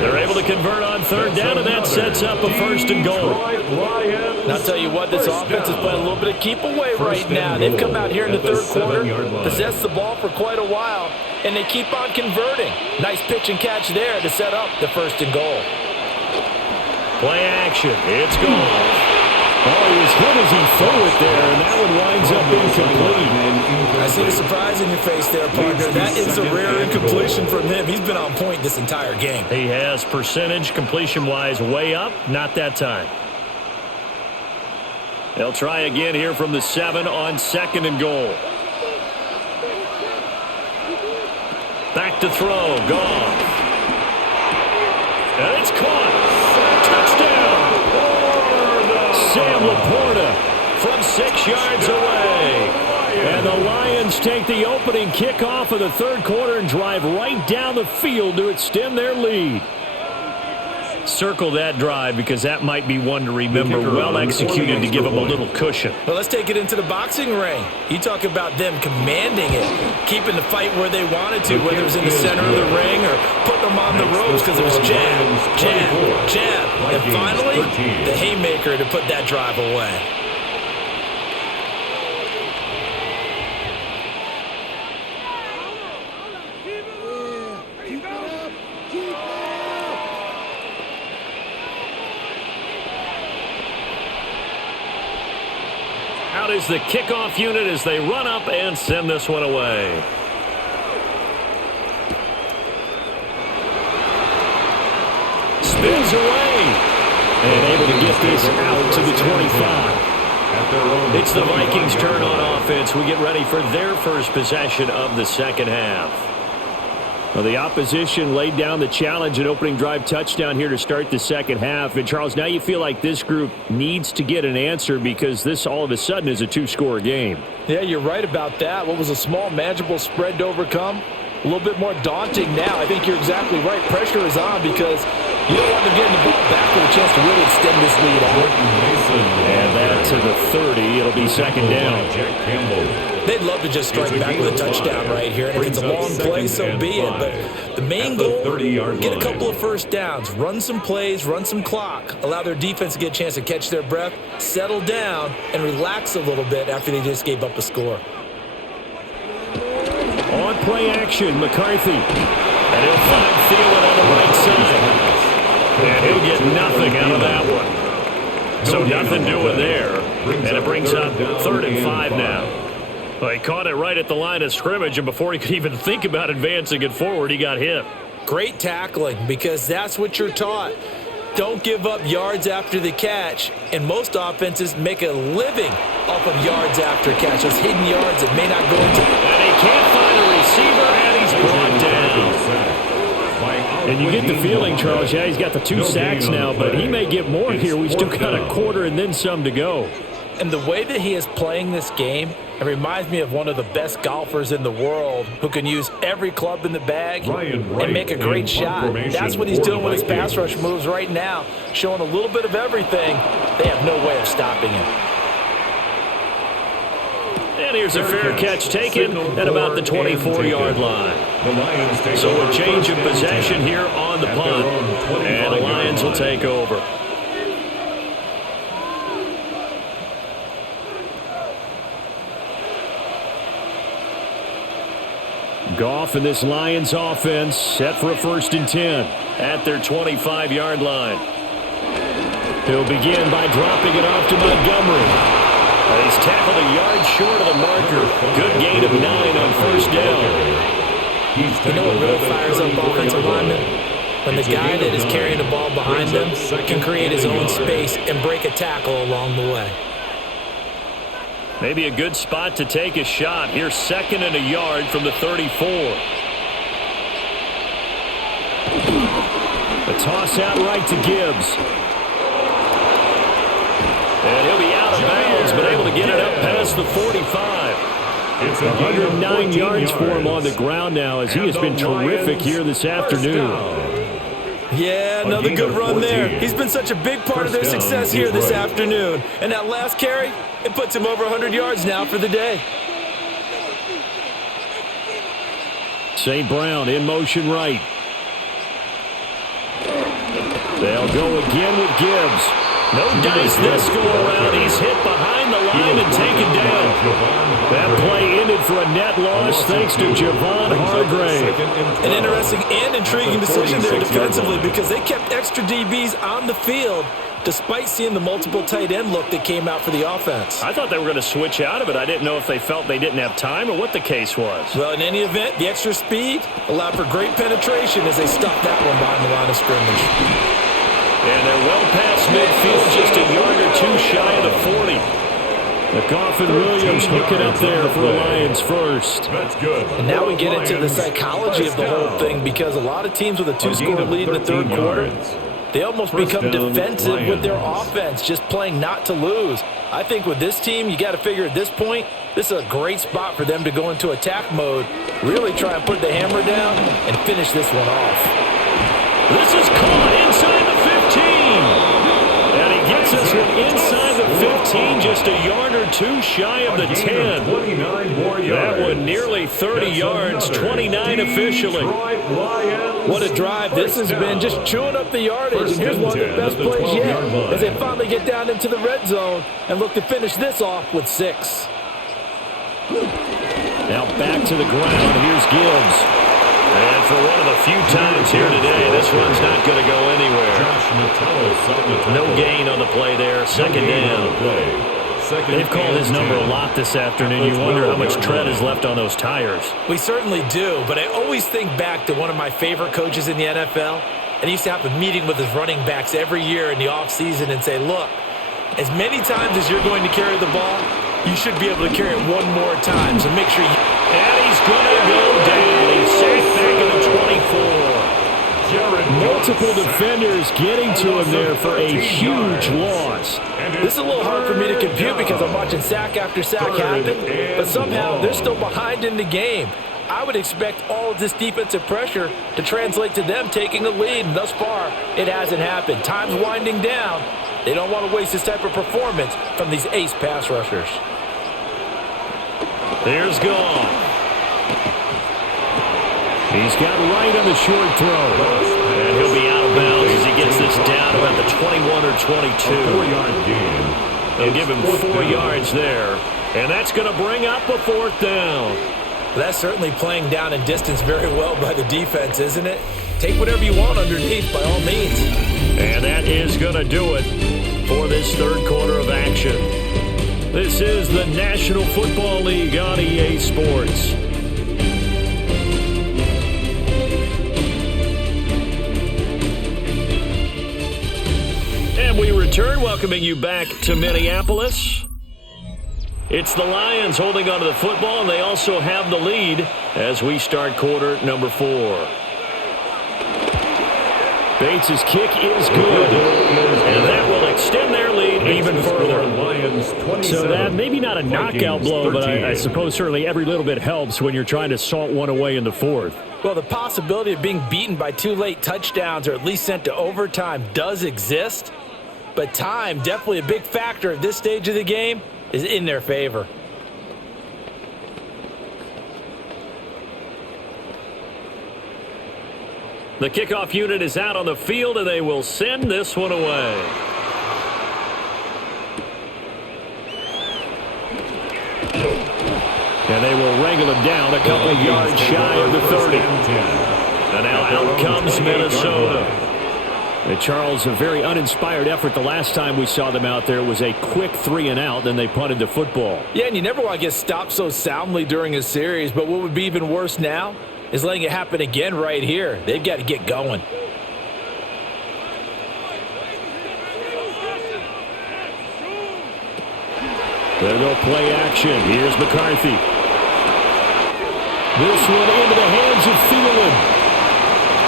They're able to convert on third down, and that sets up a first and goal. And I'll tell you what, this offense is playing a little bit of keep away right now. They've come out here in the third quarter, possessed the ball for quite a while, and they keep on converting. Nice pitch and catch there to set up the first and goal. Play action. It's gone. Oh, he was hit as he threw it there, and that one winds up incomplete. I see the surprise in your face there, partner. That is a rare incompletion from him. He's been on point this entire game. He has percentage completion-wise way up. Not that time. They'll try again here from the 7 on second and goal. Back to throw. Gone. And it's caught. Touchdown. Sam Laporta from 6 yards away. And the Lions take the opening kickoff of the third quarter and drive right down the field to extend their lead. Circle that drive because that might be one to remember. Well executed to give them a little cushion. Well, let's take it into the boxing ring. You talk about them commanding it, keeping the fight where they wanted to, whether it was in the center of the ring or putting them on the ropes because it was jab, jab, jab. And finally, the haymaker to put that drive away. Out is the kickoff unit as they run up and send this one away. Spins away. And able to get this out to the 25. It's the Vikings' turn on offense. We get ready for their first possession of the second half. Well, the opposition laid down the challenge and opening drive touchdown here to start the second half. And, Charles, now you feel like this group needs to get an answer because this all of a sudden is a two-score game. Yeah, you're right about that. What was a small, manageable spread to overcome? A little bit more daunting now. I think you're exactly right. Pressure is on because you don't want them getting the ball back with a chance to really extend this lead out. And that to the 30. It'll be second down. They'd love to just strike back with a touchdown right here. And if it's a long play, so be it. But the main goal, get a couple of first downs, run some plays, run some clock, allow their defense to get a chance to catch their breath, settle down, and relax a little bit after they just gave up a score. On play action, McCarthy. And he'll find Thielen on the right side. And he'll get nothing out of that one. So nothing doing there. And it brings up 3rd and 5 now. Well, he caught it right at the line of scrimmage, and before he could even think about advancing it forward, he got hit. Great tackling, because that's what you're taught. Don't give up yards after the catch, and most offenses make a living off of yards after catch, those hidden yards that may not go into. And he can't find a receiver, and he's brought down. And you get the feeling, Charles, yeah, he's got the 2 sacks now, but he may get more here. We still got a quarter and then some to go. And the way that he is playing this game, it reminds me of one of the best golfers in the world who can use every club in the bag and make a great shot. That's what he's doing with his pass rush moves right now, showing a little bit of everything. They have no way of stopping him. And here's a fair catch taken at about the 24-yard line. So a change of possession here on the punt, and the Lions will take over. Goff and this Lions offense set for a 1st and 10 at their 25-yard line. He'll begin by dropping it off to Montgomery. He's tackled a yard short of the marker. Good gain of 9 on 1st down. You know what really fires up offensive linemen? When the guy that is carrying the ball behind them can create his own space and break a tackle along the way. Maybe a good spot to take a shot. Here's 2nd and a yard from the 34. The toss out right to Gibbs. And he'll be out of bounds, but able to get it up past the 45. It's 109 yards for him on the ground now, as he has been terrific here this afternoon. Yeah, another good run there. He's been such a big part of their success here this afternoon. And that last carry, it puts him over 100 yards now for the day. St. Brown in motion right. They'll go again with Gibbs. No dice this go around. He's hit behind the line and taken down. That play ended for a net loss thanks to Javon Hargrave. An interesting and intriguing decision there defensively because they kept extra DBs on the field despite seeing the multiple tight end look that came out for the offense. I thought they were going to switch out of it. I didn't know if they felt they didn't have time or what the case was. Well, in any event, the extra speed allowed for great penetration as they stuffed that one behind the line of scrimmage. And they're well past midfield, just a yard or two shy of the 40. The Goff and Williams hooking up there for the Lions first. That's good. And now we get into the psychology of the whole thing because a lot of teams with a 2-score lead in the 3rd quarter, they almost become defensive with their offense, just playing not to lose. I think with this team, you got to figure at this point, this is a great spot for them to go into attack mode, really try and put the hammer down and finish this one off. This is caught inside the 15. And he gets this one inside the 15, just a yard or two shy of the 10. That one nearly 30 yards, 29 officially. What a drive this has been, just chewing up the yardage. And here's one of the best plays yet as they finally get down into the red zone and look to finish this off with 6. Now back to the ground. Here's Gibbs. And for one of the few times here today, this one's not going to go anywhere. No gain on the play there. 2nd down. They've called his number a lot this afternoon. You wonder how much tread is left on those tires. We certainly do, but I always think back to one of my favorite coaches in the NFL. And he used to have a meeting with his running backs every year in the offseason and say, look, as many times as you're going to carry the ball, you should be able to carry it one more time. So make sure you... And he's going to go down. He's sacked back in the 24. Multiple defenders getting to him there for a huge loss. This is a little hard for me to compute because I'm watching sack after sack happen, but somehow they're still behind in the game. I would expect all of this defensive pressure to translate to them taking a lead, and thus far, it hasn't happened. Time's winding down. They don't want to waste this type of performance from these ace pass rushers. There's Goff. He's got right on the short throw. And he'll be out of bounds as he gets this down about the 21 or 22. 4-yard gain. They'll give him 4 yards there. And that's going to bring up a 4th down. That's certainly playing down in distance very well by the defense, isn't it? Take whatever you want underneath by all means. And that is going to do it for this 3rd quarter of action. This is the National Football League on EA Sports. And we return, welcoming you back to Minneapolis. It's the Lions holding onto the football, and they also have the lead as we start quarter number 4. Bates' kick is good, and that will extend their lead even further. Lions 27. So that maybe not a knockout Vikings blow, but 13. I suppose certainly every little bit helps when you're trying to salt one away in the fourth. Well, the possibility of being beaten by 2 late touchdowns or at least sent to overtime does exist, but time, definitely a big factor at this stage of the game, is in their favor. The kickoff unit is out on the field, and they will send this one away. And they will wrangle him down a couple of yards shy of the 30. And now out comes Minnesota. And Charles, a very uninspired effort the last time we saw them out there. It was a quick 3-and-out, then they punted the football. Yeah, and you never want to get stopped so soundly during a series, but what would be even worse now is letting it happen again right here. They've got to get going. There go play action. Here's McCarthy. This one into the hands of Thielen.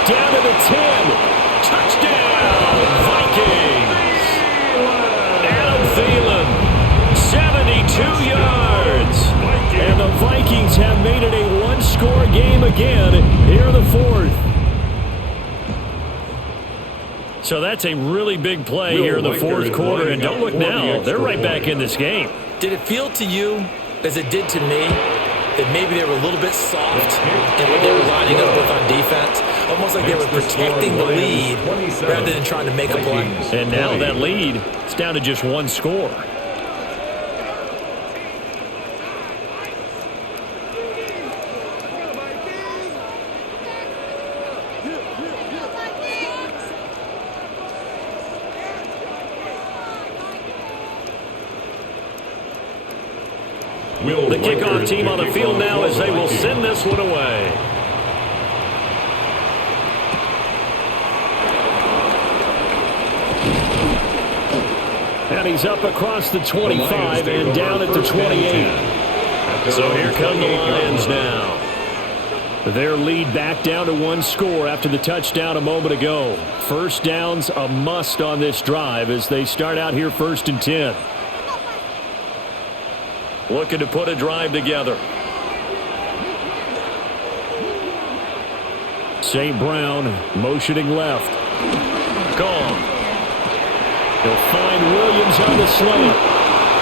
Down to the 10. Touchdown, Vikings. Adam Thielen, 72 yards. And the Vikings have made it a one-score game again here in the fourth. So that's a really big play here in the fourth quarter. And don't look now, they're right back in this game. Did it feel to you, as it did to me, that maybe they were a little bit soft in what they were lining up with on defense? Almost like they were protecting the lead rather than trying to make a play. And now that lead is down to just one score. The kickoff team on the field now as they will send this one away. And he's up across the 25 and down at the 28. So here come the Lions now. Their lead back down to one score after the touchdown a moment ago. First down's a must on this drive as they start out here 1st and 10. Looking to put a drive together. St. Brown motioning left. Gone. He'll find Williams on the slant.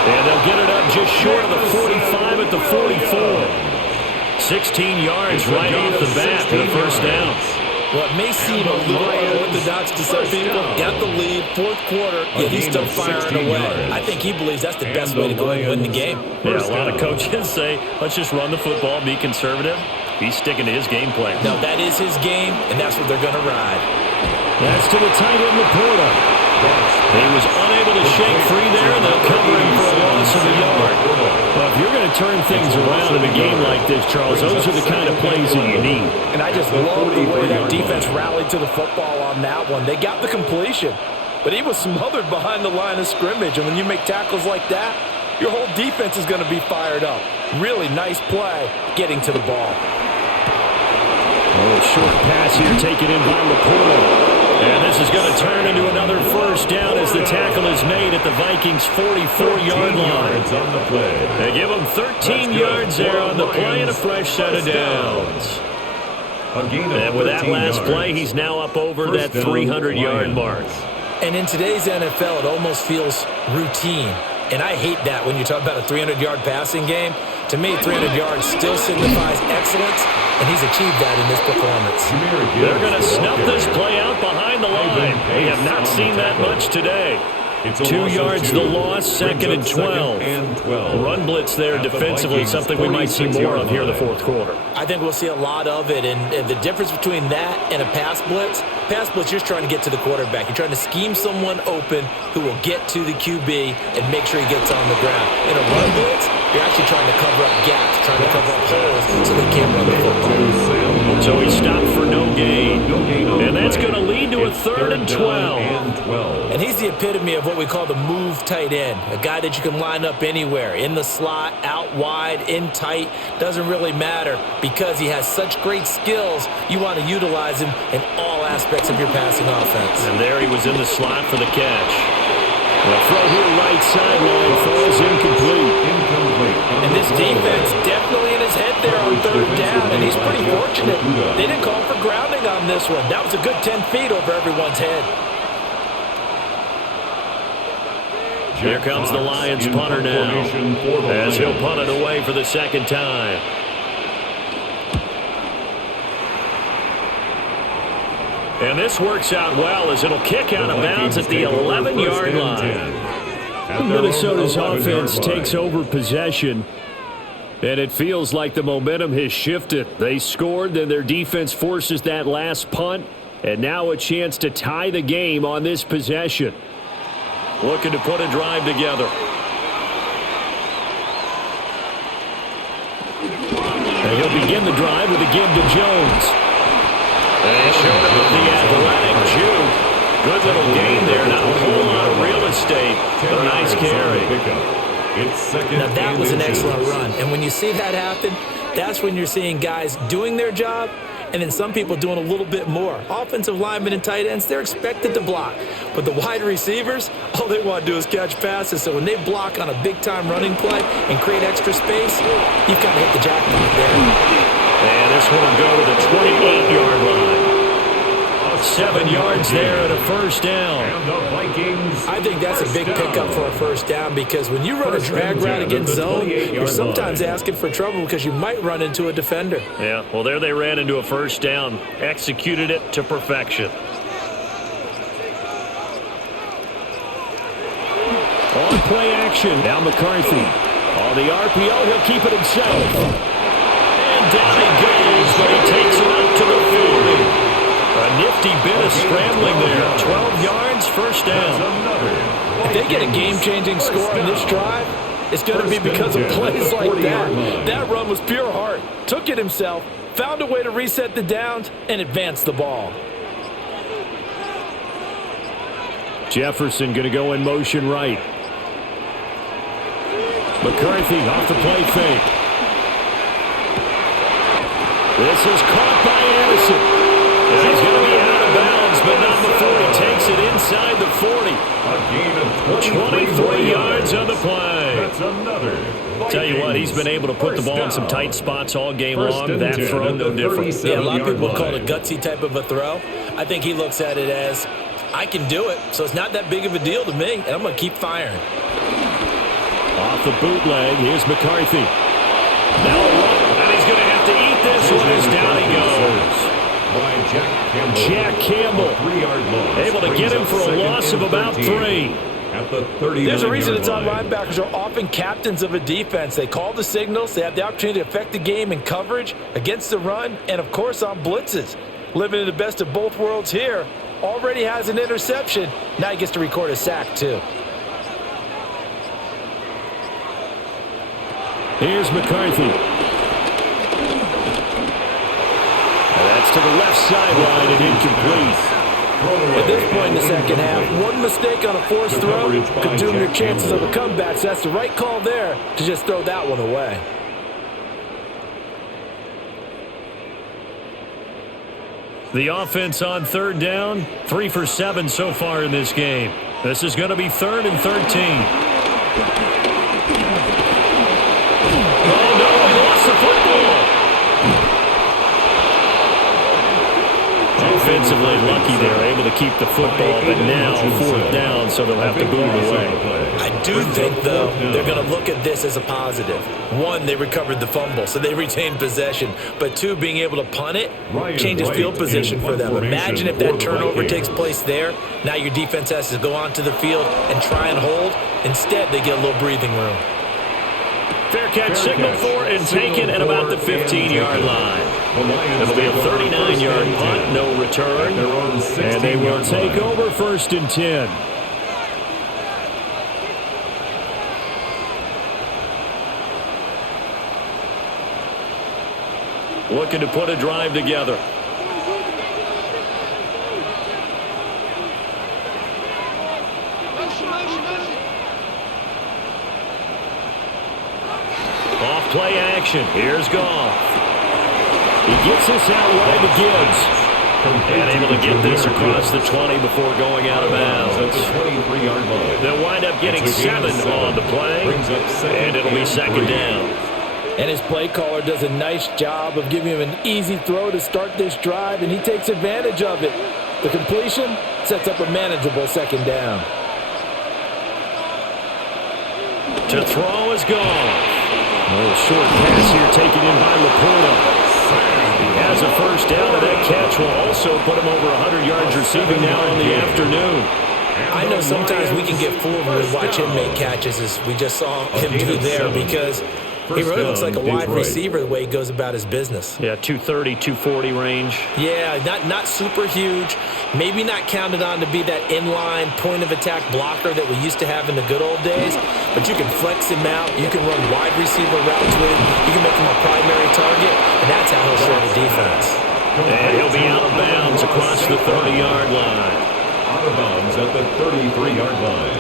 And they'll get it up just short of the 45 at the 44. 16 yards right off the bat for the first down. Well, it may seem a little unorthodox to some people. Got the lead, fourth quarter, yet he's still firing away. I think he believes that's the best way to go and win the game. Yeah, a lot of coaches say, let's just run the football, be conservative. He's sticking to his game plan. No, that is his game, and that's what they're going to ride. That's to the tight end, Laporta. He was unable to shake free there, and they'll cover him for a loss of a yard. Well, if you're going to turn things around in a game like this, Charles, those are the kind of plays that you need. And I just love the way that defense rallied to the football on that one. They got the completion, but he was smothered behind the line of scrimmage. And when you make tackles like that, your whole defense is going to be fired up. Really nice play getting to the ball. Oh, short pass here taken in by Laporta. And this is going to turn into another first down as the tackle is made at the Vikings' 44-yard line. They give him 13 yards there on the play and a fresh set of downs. And with that last play, he's now up over that 300-yard mark. And in today's NFL, it almost feels routine. And I hate that when you talk about a 300-yard passing game. To me, 300 yards still signifies excellence, and he's achieved that in this performance. They're going to snuff this play out behind the line. We have not seen that much today. 2 yards the loss, 2nd and 12. Run blitz there defensively, something we might see more of here in the fourth quarter. I think we'll see a lot of it, and the difference between that and a pass blitz, you're trying to get to the quarterback. You're trying to scheme someone open who will get to the QB and make sure he gets on the ground. In a run blitz, you're actually trying to cover up gaps, trying to cover up holes so they can't run the football. So he stopped for no gain. And that's going to lead to a 3rd and 12. And he's the epitome of what we call the move tight end, a guy that you can line up anywhere, in the slot, out wide, in tight, doesn't really matter because he has such great skills. You want to utilize him in all aspects of your passing offense. And there he was in the slot for the catch. The throw here right sideline falls incomplete. And this defense definitely in his head there on third down, and he's pretty fortunate. They didn't call for grounding on this one. That was a good 10 feet over everyone's head. Here comes the Lions punter now, as he'll punt it away for the second time. And this works out well as it'll kick out of bounds at the 11-yard line. Minnesota's offense takes over possession, and it feels like the momentum has shifted. They scored, then their defense forces that last punt, and now a chance to tie the game on this possession. Looking to put a drive together. And he'll begin the drive with a give to Jones. They showed off the athletic juke. Good little gain there. Not a whole lot of real estate, but a nice carry. Now that was an excellent run. And when you see that happen, that's when you're seeing guys doing their job and then some people doing a little bit more. Offensive linemen and tight ends, they're expected to block. But the wide receivers, all they want to do is catch passes. So when they block on a big-time running play and create extra space, you've got to hit the jackpot there. And this one will go to the 28-yard line. 7 yards there and a first down. I think that's a big pickup for a first down because when you run a drag route against zone, you're sometimes asking for trouble because you might run into a defender. Yeah, well, there they ran into a first down. Executed it to perfection. On play action. Now McCarthy. On the RPO, he'll keep it himself. And down he goes, but he takes it out to the 40. A nifty bit of scrambling there. 12 yards, first down. If they get a game-changing score on this drive, it's going to be because of plays like that. That run was pure heart. Took it himself, found a way to reset the downs, and advance the ball. Jefferson going to go in motion right. McCarthy off the play fake. This is caught by Anderson. And he's going to be out of bounds, but not before he takes it inside the 40. A gain of 23 yards on the play. That's another. Tell you what, he's been able to put the ball in some tight spots all game long. That throw, no different. Yeah, a lot of people call it a gutsy type of a throw. I think he looks at it as, I can do it, so it's not that big of a deal to me, and I'm going to keep firing. Off the bootleg, here's McCarthy. Now a run, and he's going to have to eat this one as down he goes. Jack Campbell able to get him for a loss of about 3. There's a reason it's on linebackers are often captains of a defense. They call the signals. They have the opportunity to affect the game in coverage, against the run, and, of course, on blitzes. Living in the best of both worlds here. Already has an interception. Now he gets to record a sack, too. Here's McCarthy. That's to the left sideline and incomplete. At this point in the second half, one mistake on a forced throw could doom your chances of a comeback. So that's the right call there to just throw that one away. The offense on third down, 3 for 7 so far in this game. This is going to be 3rd and 13. Oh, no, he lost the football. Offensively lucky they're able to keep the football, but now 4th down, so they'll have to boot it away. I do think, though, they're going to look at this as a positive. 1, they recovered the fumble, so they retained possession. But 2, being able to punt it changes field position for them. Imagine if that turnover takes place there. Now your defense has to go onto the field and try and hold. Instead, they get a little breathing room. Fair catch signaled for and taken at about the 15-yard line. It'll be a 39-yard punt, no return, and they will take over 1st and 10. Looking to put a drive together. Off play action. Here's Goff. He gets this out wide to Gibbs. And able to get this across the 20 before going out of bounds. At the 23-yard line. They'll wind up getting 7 on the play, and it'll be second down. And his play caller does a nice job of giving him an easy throw to start this drive, and he takes advantage of it. The completion sets up a manageable second down. To throw is gone. A little short pass here taken in by Laporta. He has a first down, and that catch will also put him over 100 yards receiving now on the afternoon. I know sometimes we can get fooled when we watch him make catches, as we just saw him do there, because he really looks like a wide receiver the way he goes about his business. Yeah, 230, 240 range. Yeah, not super huge. Maybe not counted on to be that inline point-of-attack blocker that we used to have in the good old days, but you can flex him out. You can run wide receiver routes with him. You can make him a primary target, and that's how he'll shred a defense. And he'll be out of bounds across the 30-yard line. Out of bounds at the 33-yard line.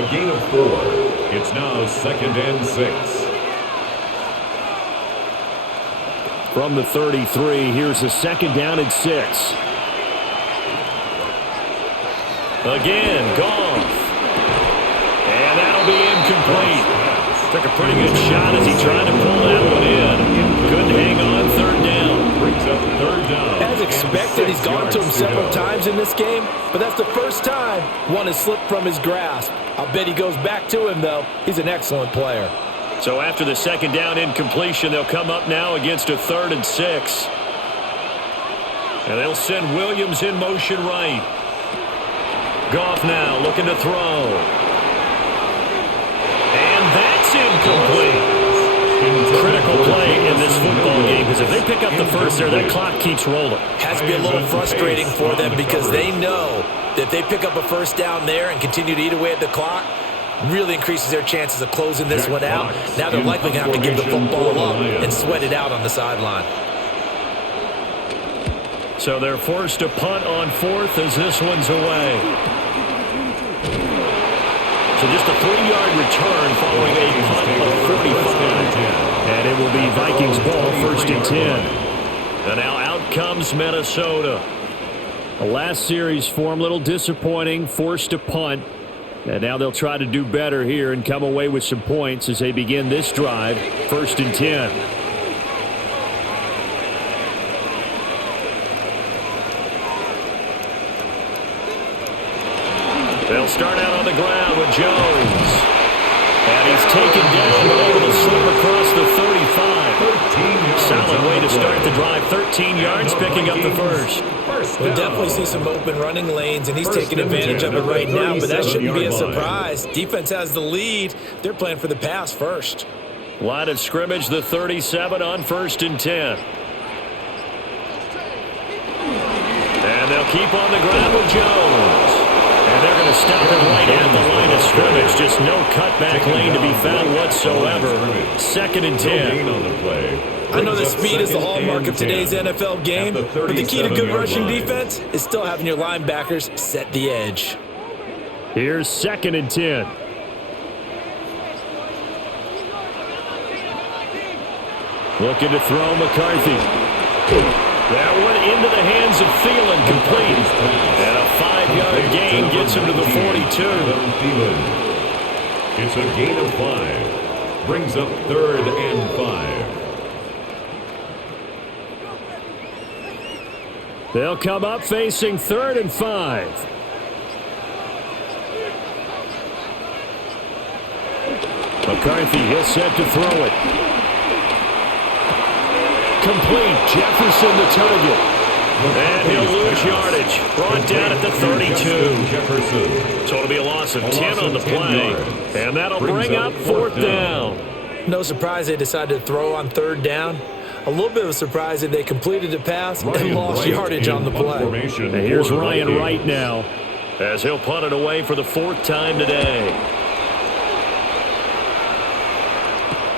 A gain of 4. It's now 2nd and 6. From the 33, here's a second down and 6. Again, Goff. And that'll be incomplete. Took a pretty good shot as he tried to pull that one in. Couldn't hang on, third down. Brings up 3rd down. As expected, he's gone to him several times in this game, but that's the first time one has slipped from his grasp. I'll bet he goes back to him, though. He's an excellent player. So after the second down incompletion, they'll come up now against a 3rd and 6. And they'll send Williams in motion right. Goff now looking to throw. And that's incomplete. Critical play in this football game, because if they pick up the first there, that clock keeps rolling. Has to be a little frustrating for them, because they know that if they pick up a first down there and continue to eat away at the clock, really increases their chances of closing this one out. Now they're likely going to have to give the football up and sweat it out on the sideline. So they're forced to punt on 4th as this one's away. So just a 3-yard return following a punt of 45. And it will be Vikings ball, 1st and 10. And now out comes Minnesota. The last series for them, a little disappointing, forced to punt. And now they'll try to do better here and come away with some points as they begin this drive, 1st and 10. They'll start out on the ground with Jones. And he's taken down, but able to slip across the 35. Solid way to start the drive. 13 yards, picking up the first. We'll definitely see some open running lanes, and he's taking advantage of it right now, but that shouldn't be a surprise. Defense has the lead. They're playing for the pass first. Line of scrimmage, the 37 on 1st and 10. And they'll keep on the ground with Jones. And they're going to stop him right at the line of scrimmage. Just no cutback lane to be found whatsoever. 2nd and 10. I know that speed is the hallmark of today's NFL game, but the key to good rushing defense is still having your linebackers set the edge. Here's 2nd and 10. Looking to throw McCarthy. That one into the hands of Thielen, complete. And a 5-yard gain gets him to the 42. It's a gain of 5. Brings up 3rd and 5. They'll come up facing 3rd and 5. McCarthy, he'll set to throw it. Complete. Jefferson the target. And he'll lose yardage. Brought down at the 32. So it'll be a loss of 10 on the play. And that'll bring up 4th down. No surprise they decided to throw on 3rd down. A little bit of a surprise that they completed the pass and lost yardage on the play. And here's Ryan Wright now, as he'll punt it away for the 4th time today.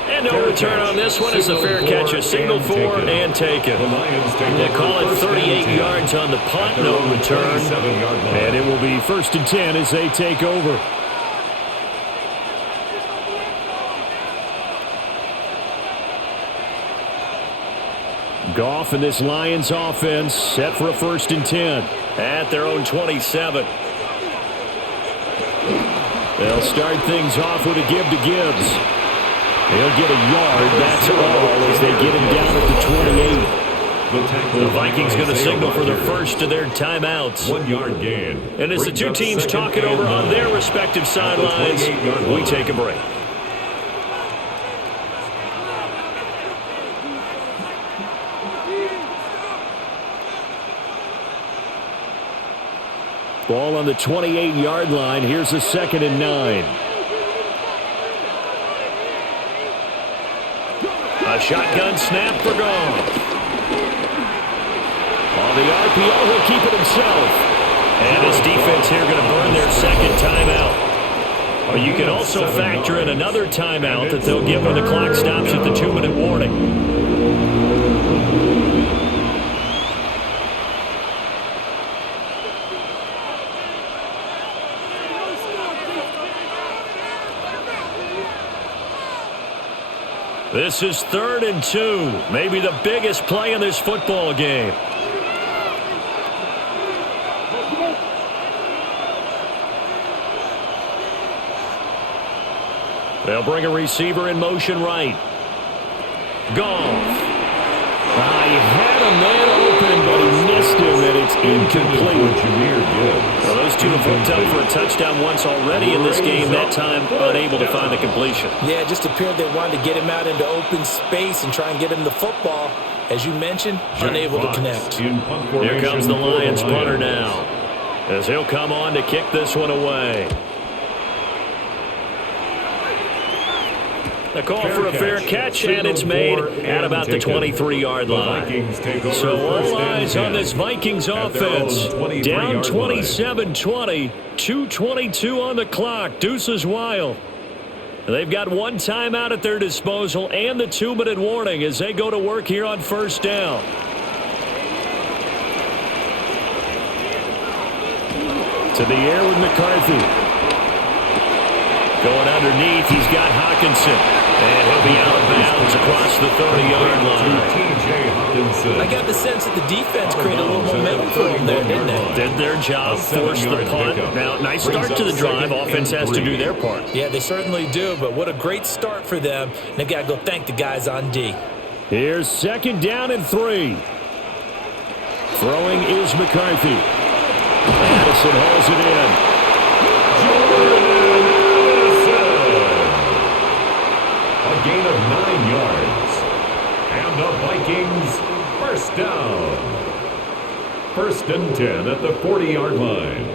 And no return on this one as the fair catch is signaled for and taken. They call it 38 yards on the punt, no return. And it will be 1st and 10 as they take over. Goff and this Lions offense set for a 1st and 10 at their own 27. They'll start things off with a give to Gibbs. He'll get a yard, that's all, as they get him down at the 28. The Vikings going to signal for the first of their timeouts. 1 yard gain. And as the two teams talk it over on their respective sidelines, we take a break. Ball on the 28-yard line. Here's a 2nd and 9. A shotgun snap for Goff. On the RPO, he'll keep it himself. And his defense here going to burn their 2nd timeout. But you can also factor in another timeout that they'll give when the clock stops at the 2-minute warning. This is 3rd and 2, maybe the biggest play in this football game. They'll bring a receiver in motion right. Goff. He had a man open, but he missed him, and it's incomplete. Well, those two have hooked up for a touchdown once already in this game, that time unable to find the completion. Yeah, it just appeared they wanted to get him out into open space and try and get him the football. As you mentioned, unable to connect. Here comes the Lions punter now, as he'll come on to kick this one away. A call for a fair catch, and it's made at about the 23-yard line. So all eyes on this Vikings offense. Down 27-20, 2:22 on the clock. Deuces wild. They've got 1 timeout at their disposal and the 2-minute warning as they go to work here on 1st down. To the air with McCarthy. Going underneath, he's got Hockenson. And he'll be out of bounds across the 30-yard line. I got the sense that the defense created a little momentum for them there, didn't they? Did their job, forced the punt. Now, nice start to the drive. Offense has to do their part. Yeah, they certainly do, but what a great start for them. And they've got to go thank the guys on D. Here's 2nd down and 3. Throwing is McCarthy. Addison hauls it in. A gain of 9 yards. And the Vikings, 1st down. 1st and 10 at the 40-yard line.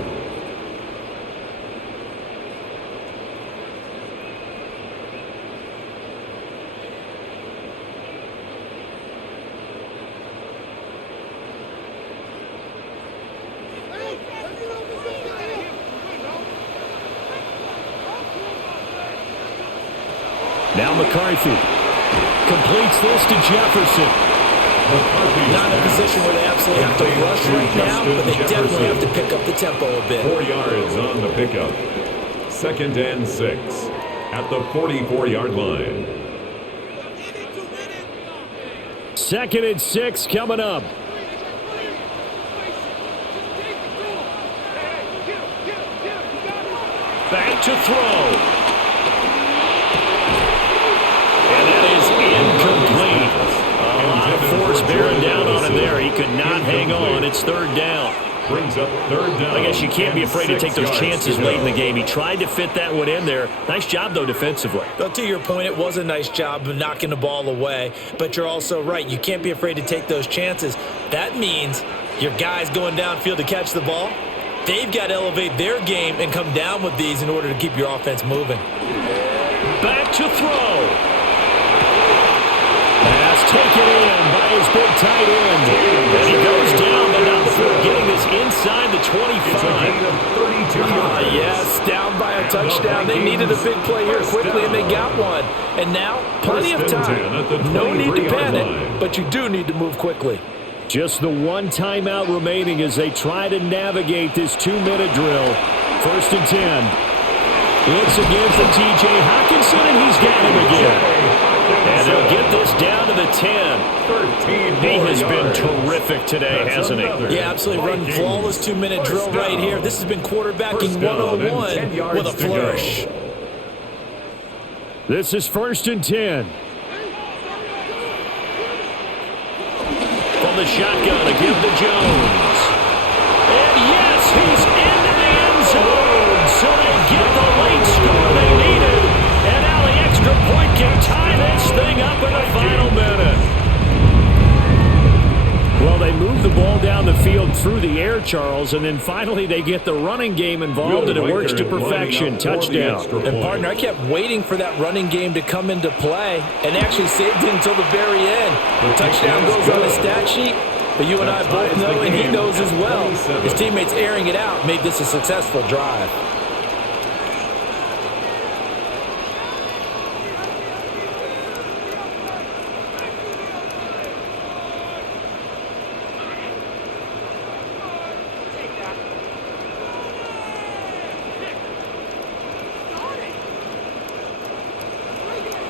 Now McCarthy completes this to Jefferson. Not in a position where they absolutely have to rush right now, but they definitely have to pick up the tempo a bit. 4 yards on the pickup. 2nd and 6 at the 44-yard line. 2nd and 6 coming up. Back to throw. And that is incomplete. A lot of force bearing down on him there. He could not hang on. It's 3rd down. Brings up 3rd down. I guess you can't be afraid to take those chances late in the game. He tried to fit that one in there. Nice job, though, defensively. Well, to your point, it was a nice job of knocking the ball away. But you're also right. You can't be afraid to take those chances. That means your guys going downfield to catch the ball, they've got to elevate their game and come down with these in order to keep your offense moving. Back to throw. Pass taken in by his big tight end. And he goes down, but not before getting this inside the 25. It's a gain of 32 yards. Yes, down by a touchdown. They needed a big play here quickly, and they got one. And now, plenty of time. No need to panic, but you do need to move quickly. Just the 1 timeout remaining as they try to navigate this 2-minute drill. 1st and 10. Blitz again from T.J. Hockenson, and he's got him again. And And they'll get this down to the 10. 13 He has been yards. terrific today, hasn't he? Yeah, absolutely. Running flawless 2-minute drill right here. This has been quarterbacking 101 with a flourish. This is 1st and 10. From the shotgun, a give to Jones. And yes, he's into the end zone. So they get the late score they needed. And now the extra point can tie this thing up in the final minute. Well, they move the ball down the field through the air, Charles, and then finally they get the running game involved, and it works to perfection. Touchdown. And, partner, I kept waiting for that running game to come into play and actually saved it until the very end. The touchdown goes on the stat sheet, but you and I both know, and he knows as well, his teammates airing it out made this a successful drive.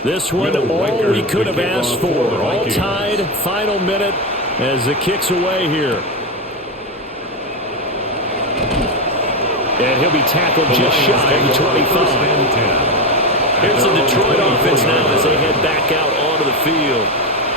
This one, all we could have asked for. All tied, final minute as the kick's away here. And he'll be tackled just shy of the 25. Here's the Detroit offense now as they head back out onto the field.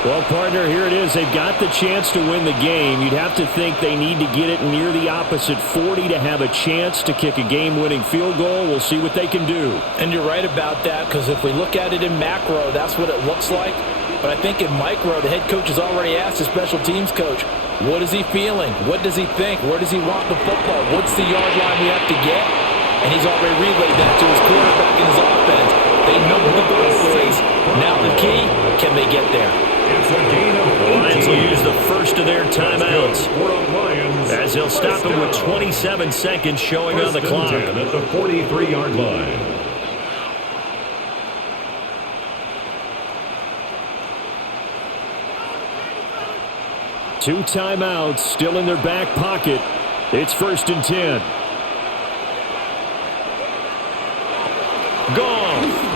Well, partner, here it is. They've got the chance to win the game. You'd have to think they need to get it near the opposite 40 to have a chance to kick a game-winning field goal. We'll see what they can do. And you're right about that, because if we look at it in macro, that's what it looks like. But I think in micro, the head coach has already asked the special teams coach, what is he feeling? What does he think? Where does he want the football? What's the yard line we have to get? And he's already relayed that to his quarterback and his offense. They know what the goal is. Now the key, can they get there? It's a gain of 18. The Lions will use the first of their timeouts as they'll stop it with 27 seconds showing on the clock. 10 at the 43-yard line. Two timeouts still in their back pocket. It's 1st and 10. Gone.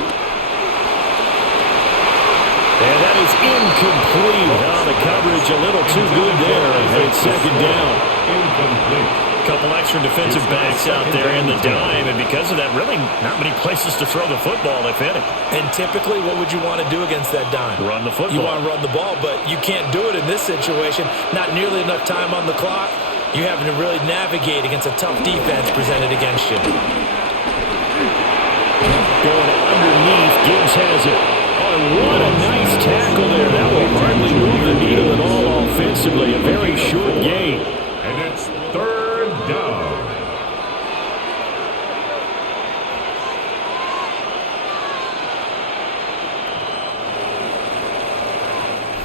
And that is incomplete. Oh, the coverage a little too good there. And it's 2nd down. Incomplete. Couple extra defensive backs out there in the dime, and because of that, really not many places to throw the football, if any. And typically, what would you want to do against that dime? Run the football. You want to run the ball, but you can't do it in this situation. Not nearly enough time on the clock. You're having to really navigate against a tough defense presented against you. Going underneath, Gibbs has it. Oh, what a nice tackle there. That will hardly move the needle at all offensively. A very short gain. And it's 3rd down.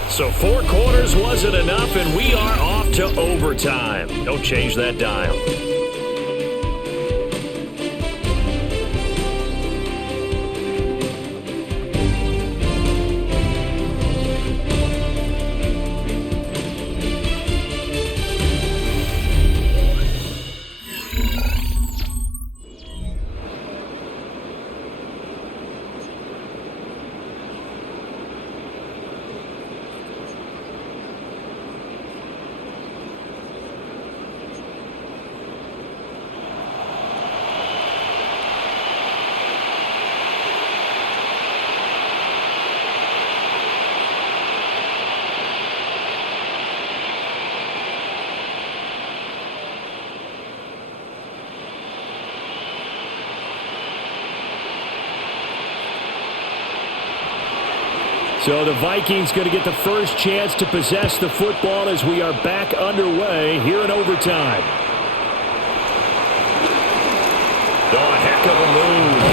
So 4 quarters wasn't enough, and we are off to overtime. Don't change that dial. So the Vikings going to get the first chance to possess the football as we are back underway here in overtime. Oh, a heck of a move.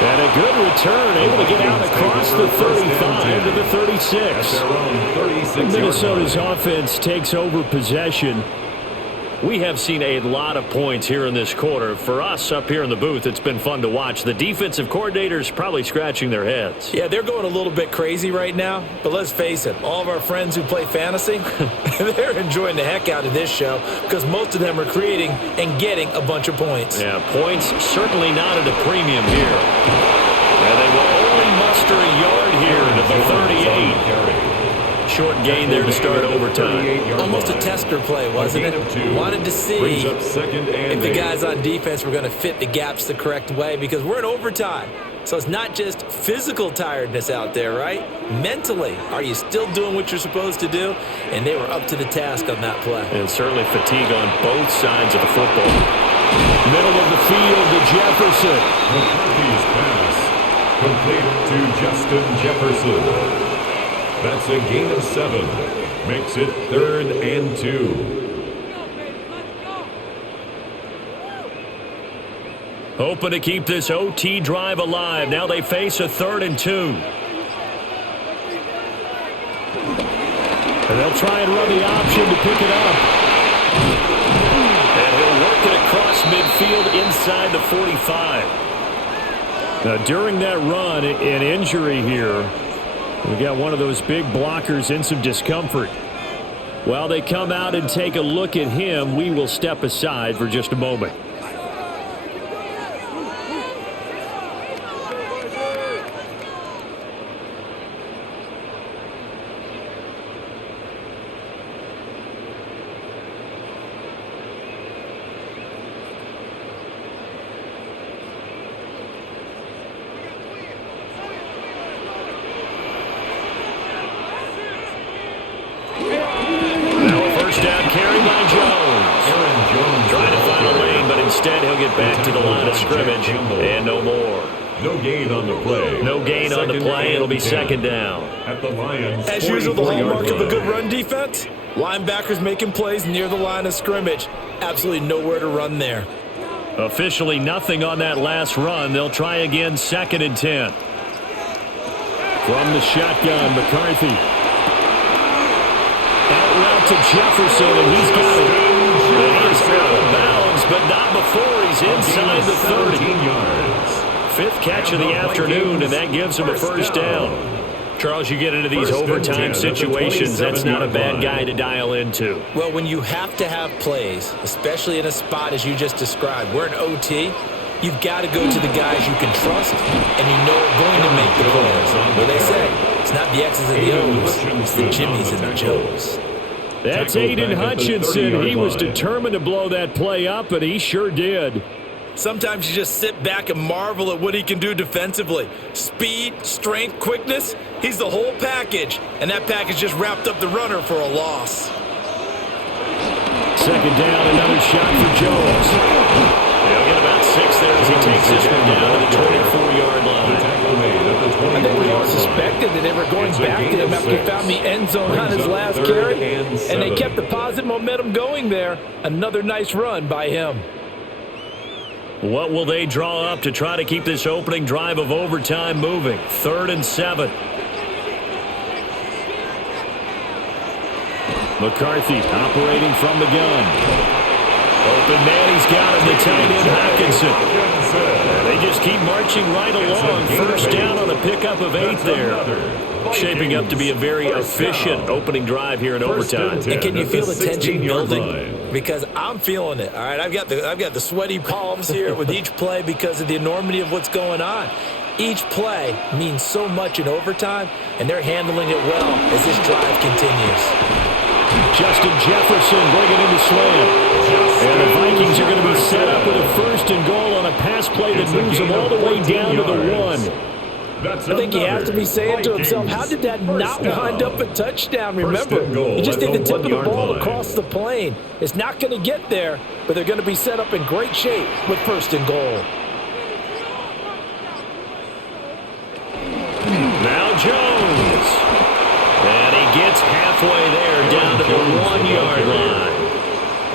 And a good return, able to get out across the 35 to the 36. Minnesota's offense takes over possession. We have seen a lot of points here in this quarter. For us up here in the booth, it's been fun to watch. The defensive coordinators probably scratching their heads. Yeah, they're going a little bit crazy right now. But let's face it, all of our friends who play fantasy, they're enjoying the heck out of this show because most of them are creating and getting a bunch of points. Yeah, points certainly not at a premium here. And they will only muster a yard here to the 38. Short gain there to start overtime. Almost a tester play, wasn't it? Wanted to see if the guys on defense were going to fit the gaps the correct way, because we're in overtime. So it's not just physical tiredness out there, right? Mentally, are you still doing what you're supposed to do? And they were up to the task on that play. And certainly fatigue on both sides of the football. Middle of the field to Jefferson. McCarthy's pass complete to Justin Jefferson. That's a gain of 7. Makes it 3rd and 2. Hoping to keep this OT drive alive. Now they face a 3rd and 2. And they'll try and run the option to pick it up. And he'll work it across midfield inside the 45. Now, during that run, an injury here. We got one of those big blockers in some discomfort. While they come out and take a look at him, we will step aside for just a moment. Back to the line of scrimmage, and no more. No gain on the play. No gain on the play. It'll be 2nd down. At the Lions, as usual, the hallmark of a good run defense, linebackers making plays near the line of scrimmage. Absolutely nowhere to run there. Officially nothing on that last run. They'll try again, 2nd and 10. From the shotgun, McCarthy. Out route to Jefferson, and he's got it. And he's out of bounds, but not before he's inside the 30. 5th catch of the afternoon, and that gives him a 1st down. Charles, you get into these overtime situations, that's not a bad guy to dial into. Well, when you have to have plays, especially in a spot as you just described, we're in OT, you've got to go to the guys you can trust and you know are going to make the plays. What they say, it's not the X's and the O's, it's the Jimmies and the Joes. That's Aiden Hutchinson. He was determined to blow that play up, and he sure did. Sometimes you just sit back and marvel at what he can do defensively. Speed, strength, quickness, he's the whole package. And that package just wrapped up the runner for a loss. 2nd down, another shot for Jones. He'll get about 6 there as he takes this one down to the 24-yard line. I think we all suspected that they were going back to him after he found the end zone on his last carry. And they kept the positive momentum going there. Another nice run by him. What will they draw up to try to keep this opening drive of overtime moving? 3rd and 7. McCarthy operating from the gun. Open man, he's got him, the tight end Hawkinson. They just keep marching right along. 1st down on a pickup of 8 there. Shaping up to be a very efficient opening drive here in overtime. And can you feel the tension building? Because I'm feeling it. All right, I've got the sweaty palms here with each play because of the enormity of what's going on. Each play means so much in overtime, and they're handling it well as this drive continues. Justin Jefferson bringing in the slam. And the Vikings are going to be set up with a 1st and goal on a pass play that moves them all the way down to the 1. I think he has to be saying to himself, how did that not wind up a touchdown? Remember, he just did the tip of the ball across the plane. It's not going to get there, but they're going to be set up in great shape with 1st and goal. Now Jones. And he gets halfway there down to the 1-yard line.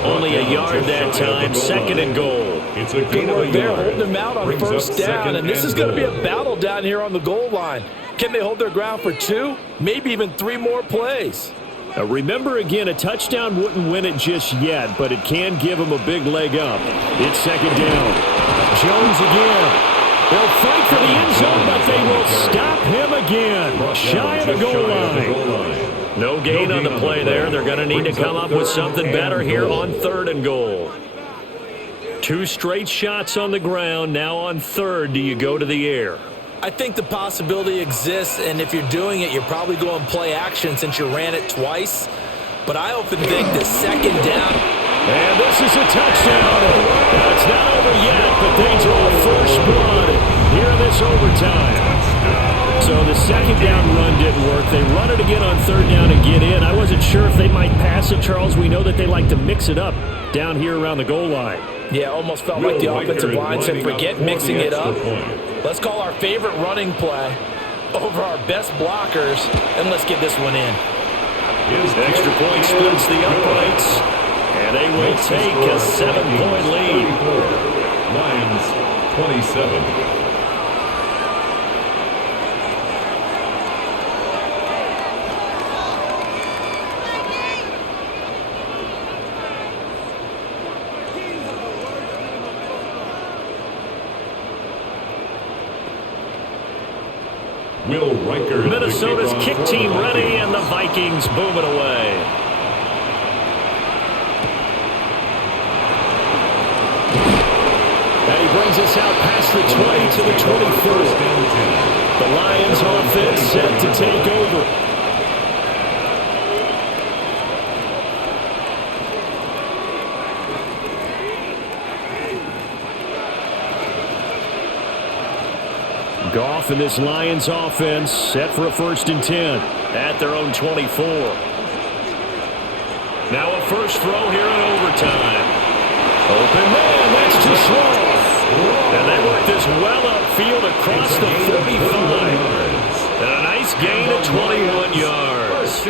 Only a yard that time, 2nd and goal. It's a good work there, holding them out on 1st down, and this is going to be a battle down here on the goal line. Can they hold their ground for 2, maybe even 3 more plays? Now remember again, a touchdown wouldn't win it just yet, but it can give them a big leg up. It's 2nd down. Jones again. They'll fight for the end zone, but they will stop him again. Shy of the goal line. No gain on the play there. They're going to need to come up with something better here on 3rd and goal. 2 straight shots on the ground. Now on 3rd, do you go to the air? I think the possibility exists, and if you're doing it, you're probably going play action since you ran it twice. But I often think the second down. And this is a touchdown. Now, it's not over yet, but they draw first blood here in this overtime. So the second down run didn't work. They run it again on third down and get in. I wasn't sure if they might pass it, Charles. We know that they like to mix it up down here around the goal line. Yeah, almost felt like the offensive line said, forget mixing it up. Let's call our favorite running play over our best blockers, and let's get this one in. Extra point splits the uprights, and they will take a 7-point lead. Lions 27. Minnesota's kick team ready, and the Vikings boom it away. And he brings us out past the 20 to the 24. The Lions offense set to take over. Goff and this Lions offense set for a 1st and 10 at their own 24. Now a first throw here in overtime. Open man, that's too slow. And they work this well upfield across the 45. And a nice gain of 21 yards.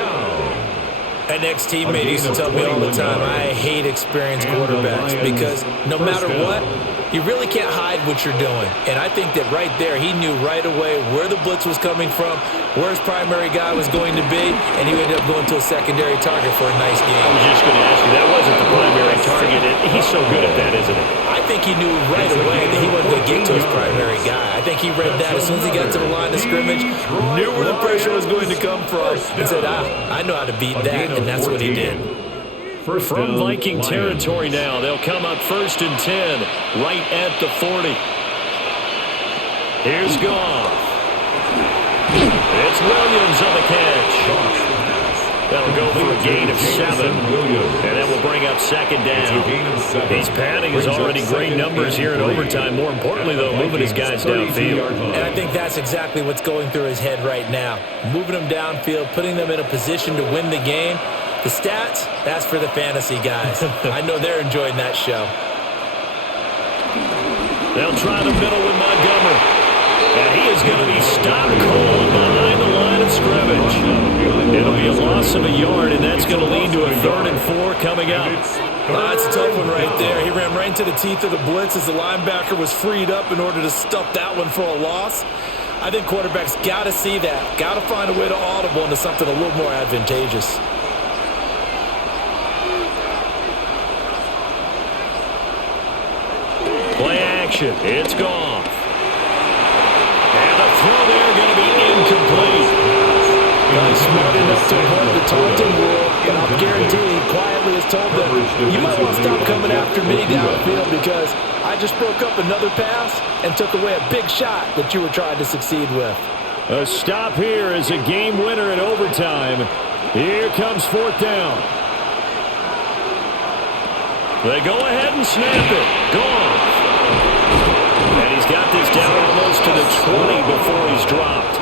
An ex-teammate used to tell me all the time, I hate experienced quarterbacks because no matter what, you really can't hide what you're doing. And I think that right there, he knew right away where the blitz was coming from, where his primary guy was going to be, and he ended up going to a secondary target for a nice game. I was just going to ask you, that wasn't the primary target. He's so good at that, isn't he? I think he knew right away that he wasn't going to get to his primary guy. I think he read that as soon as he got to the line of scrimmage, knew where the pressure was going to come from, and said, I know how to beat that, and that's what he did. From Viking territory now, they'll come up 1st and 10, right at the 40. Here's Goff. It's Williams on the catch. That'll go for a gain of 7, and that will bring up 2nd down. He's padding his already great numbers here in overtime. More importantly, though, moving his guys downfield. And I think that's exactly what's going through his head right now. Moving them downfield, putting them in a position to win the game. The stats, that's for the fantasy guys. I know they're enjoying that show. They'll try the middle with Montgomery. And he is going to be stopped cold behind the line of scrimmage. It'll be a loss of a yard, and that's going to lead to a 3rd and 4 coming up. That's a tough one right there. He ran right into the teeth of the blitz as the linebacker was freed up in order to stuff that one for a loss. I think quarterbacks got to see that. Got to find a way to audible into something a little more advantageous. Play action. It's Goff. And the throw there going to be incomplete. He's smart enough to avoid the taunting rule, but I'll guarantee he quietly has told them, you might want to stop coming after me downfield because I just broke up another pass and took away a big shot that you were trying to succeed with. A stop here is a game winner in overtime. Here comes 4th down. They go ahead and snap it. Goff. And he's got this down almost to the 20 before he's dropped.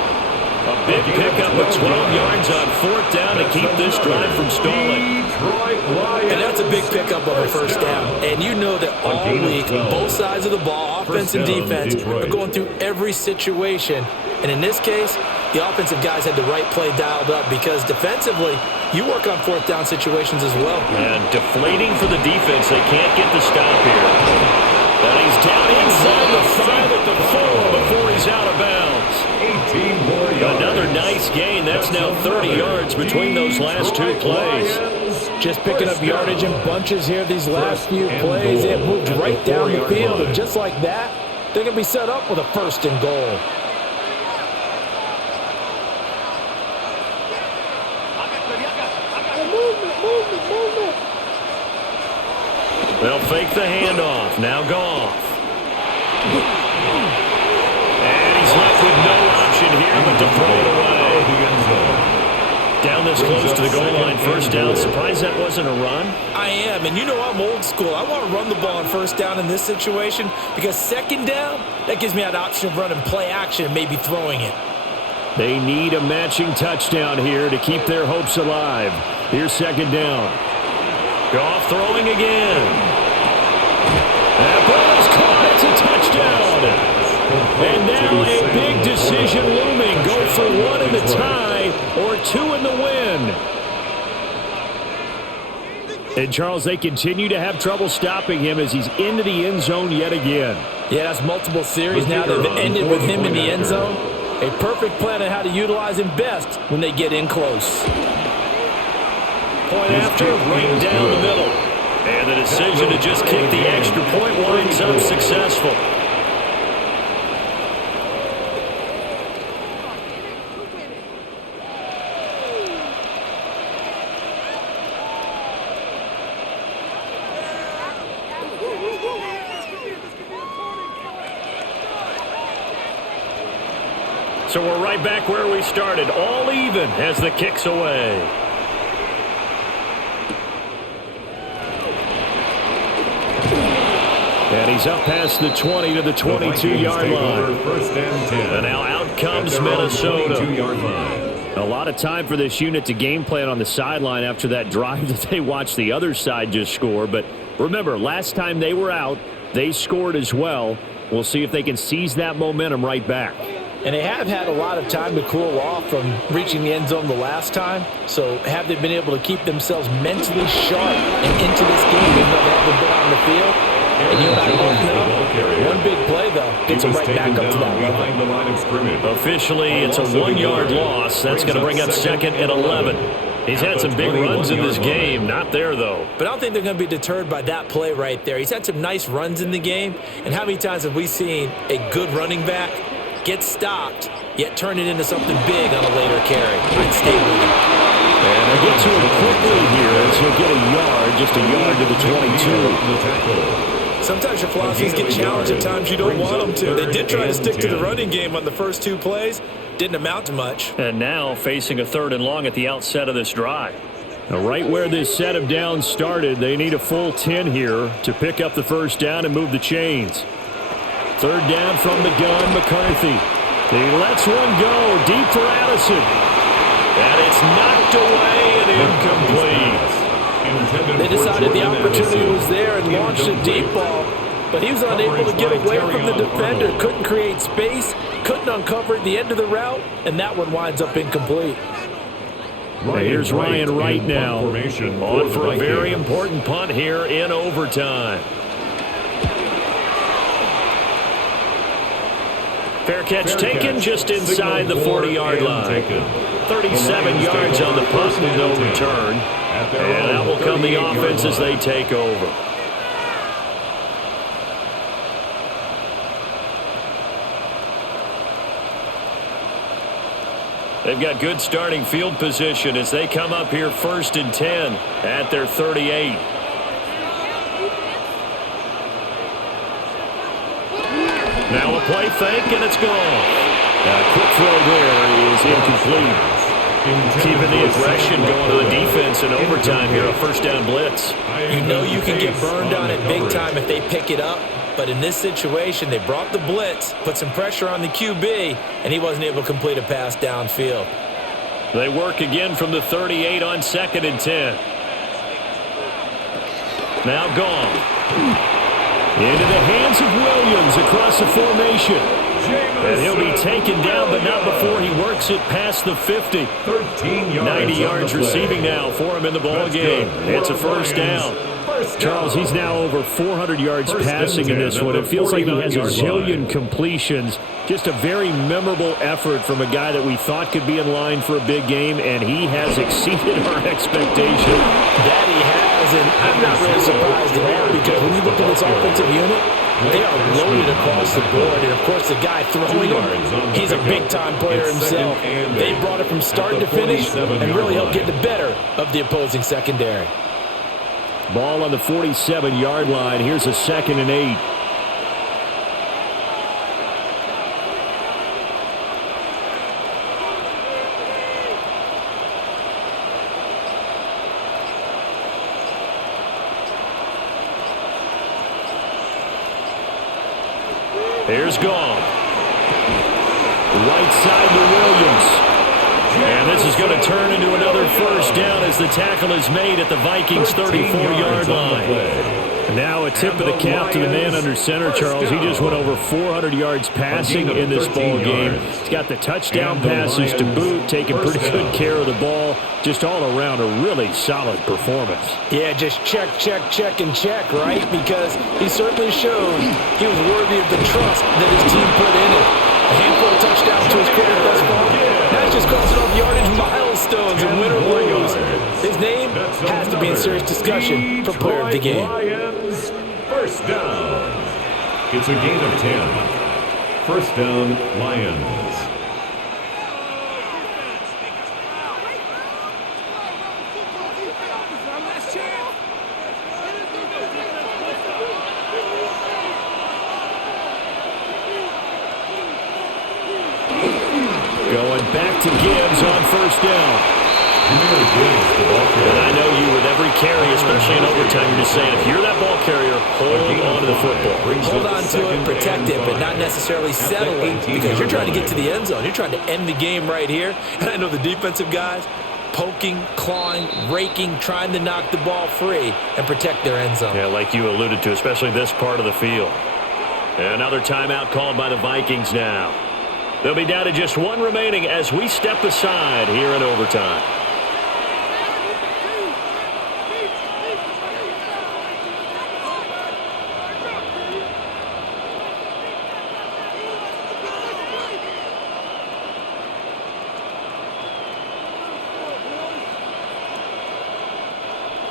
A big pickup of 12 yards on 4th down to keep this drive from stalling. And that's a big pickup of a 1st down. And you know that all week, both sides of the ball, offense and defense, are going through every situation. And in this case, the offensive guys had the right play dialed up because defensively, you work on 4th down situations as well. And deflating for the defense. They can't get the stop here. And he's down inside the 5 at the 4 before he's out of bounds. 18 more yards. Another nice gain. That's now 30 yards between those last 2 plays. Just picking up yardage in bunches here these last few plays. It moved right down the field. And just like that, they're going to be set up with a 1st and goal. They'll fake the handoff. Now Goff. And he's left with no there, but to throw it away. Down this close to the goal line, first down. Surprised that wasn't a run? I am, and you know I'm old school. I want to run the ball on first down in this situation because second down, that gives me that option of running play action and maybe throwing it. They need a matching touchdown here to keep their hopes alive. Here's second down. Goff throwing again. That ball is caught. It's a touchdown. And now a big decision looming. Go for one in the tie or two in the win. And, Charles, they continue to have trouble stopping him as he's into the end zone yet again. Yeah, that's multiple series now that have ended with him in the end zone. A perfect plan on how to utilize him best when they get in close. Point after, right down the middle. And the decision to just kick the extra point winds up successful. So we're right back where we started, all even as the kick's away. And he's up past the 20 to the 22-yard line. First and 10. And now out comes Minnesota. A lot of time for this unit to game plan on the sideline after that drive that they watched the other side just score. But remember, last time they were out, they scored as well. We'll see if they can seize that momentum right back. And they have had a lot of time to cool off from reaching the end zone the last time. So have they been able to keep themselves mentally sharp and into this game even though they haven't been on the field? And you and I both know, one big play, though, gets them right back up to that level. Officially, it's a 1-yard loss. That's going to bring up second and 11. He's had some big runs in this game. Not there, though. But I don't think they're going to be deterred by that play right there. He's had some nice runs in the game. And how many times have we seen a good running back get stopped, yet turn it into something big on a later carry? I'd stay with him. And they get to him quickly here as he'll get a yard, just a yard to the 22. Sometimes your philosophies get challenged at times you don't want them to. They did try to stick to the running game on the first two plays. Didn't amount to much. And now facing a 3rd and long at the outset of this drive. Now right where this set of downs started, they need a full 10 here to pick up the first down and move the chains. 3rd down from the gun, McCarthy. He lets one go deep for Addison. And it's knocked away and incomplete. They decided the opportunity was there and launched a deep ball, but he was unable to get away from the defender, couldn't create space, couldn't uncover at the end of the route, and that one winds up incomplete. Here's Ryan Wright now, on for a very important punt here in overtime. Fair catch taken just inside the 40-yard line. 37 yards on the punt with no return. And that will come the offense as they take over. They've got good starting field position as they come up here 1st and 10 at their 38. Now a play fake, and it's gone. A quick throw there is incomplete. Keeping the aggression going on defense in overtime here, a first down blitz. You know you can get burned on it big time if they pick it up, but in this situation, they brought the blitz, put some pressure on the QB, and he wasn't able to complete a pass downfield. They work again from the 38 on 2nd and 10. Now gone. Into the hands of Williams across the formation. And he'll be taken down, but not before he works it past the 50. 90 yards receiving now for him in the ball game. It's a first down. Charles, he's now over 400 yards passing in this one. It feels like he has a zillion completions. Just a very memorable effort from a guy that we thought could be in line for a big game, and he has exceeded our expectation. That he has, and I'm not really surprised at all because when you look at this offensive unit, they are loaded across the board. And, of course, the guy throwing him, he's a big-time player himself. They brought it from start to finish and really helped get the better of the opposing secondary. Ball on the 47-yard line. Here's a 2nd and 8. Here's Goff. Right side to Williams. And this is going to turn into another first down as the tackle is made at the Vikings' 34-yard line. Now a tip of the cap to the man under center, Charles. He just went over 400 yards passing in this ball game. He's got the touchdown passes to boot, taking pretty good care of the ball. Just all around a really solid performance. Yeah, just check, and check, right? Because he certainly showed he was worthy of the trust that his team put in him. A handful of touchdowns to his credit thus far. That's just crossing off yardage milestones and win or lose. His name has to be in serious discussion for player of the game. Lions, first down. It's a gain of 10. First down, Lions. Going back to Gibbs on first down. And I know you with every carry, especially in overtime, you're just saying, if you're that ball carrier, hold on to the football. Hold on to it, protect it, but not necessarily settle it because you're trying to get to the end zone. You're trying to end the game right here. And I know the defensive guys poking, clawing, raking, trying to knock the ball free and protect their end zone. Yeah, like you alluded to, especially this part of the field. And another timeout called by the Vikings now. They'll be down to just one remaining as we step aside here in overtime.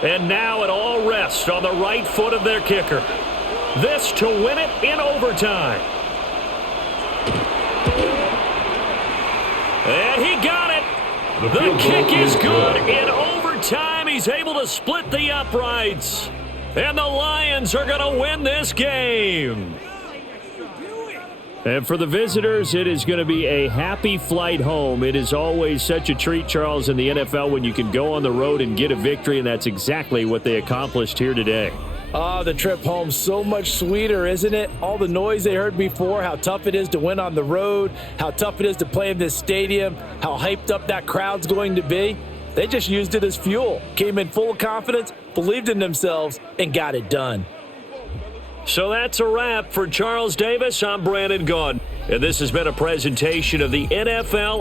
And now it all rests on the right foot of their kicker. This to win it in overtime. And he got it. The kick is good in overtime. He's able to split the uprights. And the Lions are going to win this game. And for the visitors, it is going to be a happy flight home. It is always such a treat, Charles, in the NFL when you can go on the road and get a victory, and that's exactly what they accomplished here today. The trip home so much sweeter, isn't it? All the noise they heard before, how tough it is to win on the road, how tough it is to play in this stadium, how hyped up that crowd's going to be. They just used it as fuel, came in full of confidence, believed in themselves, and got it done. So that's a wrap for Charles Davis. I'm Brandon Gaudin, and this has been a presentation of the NFL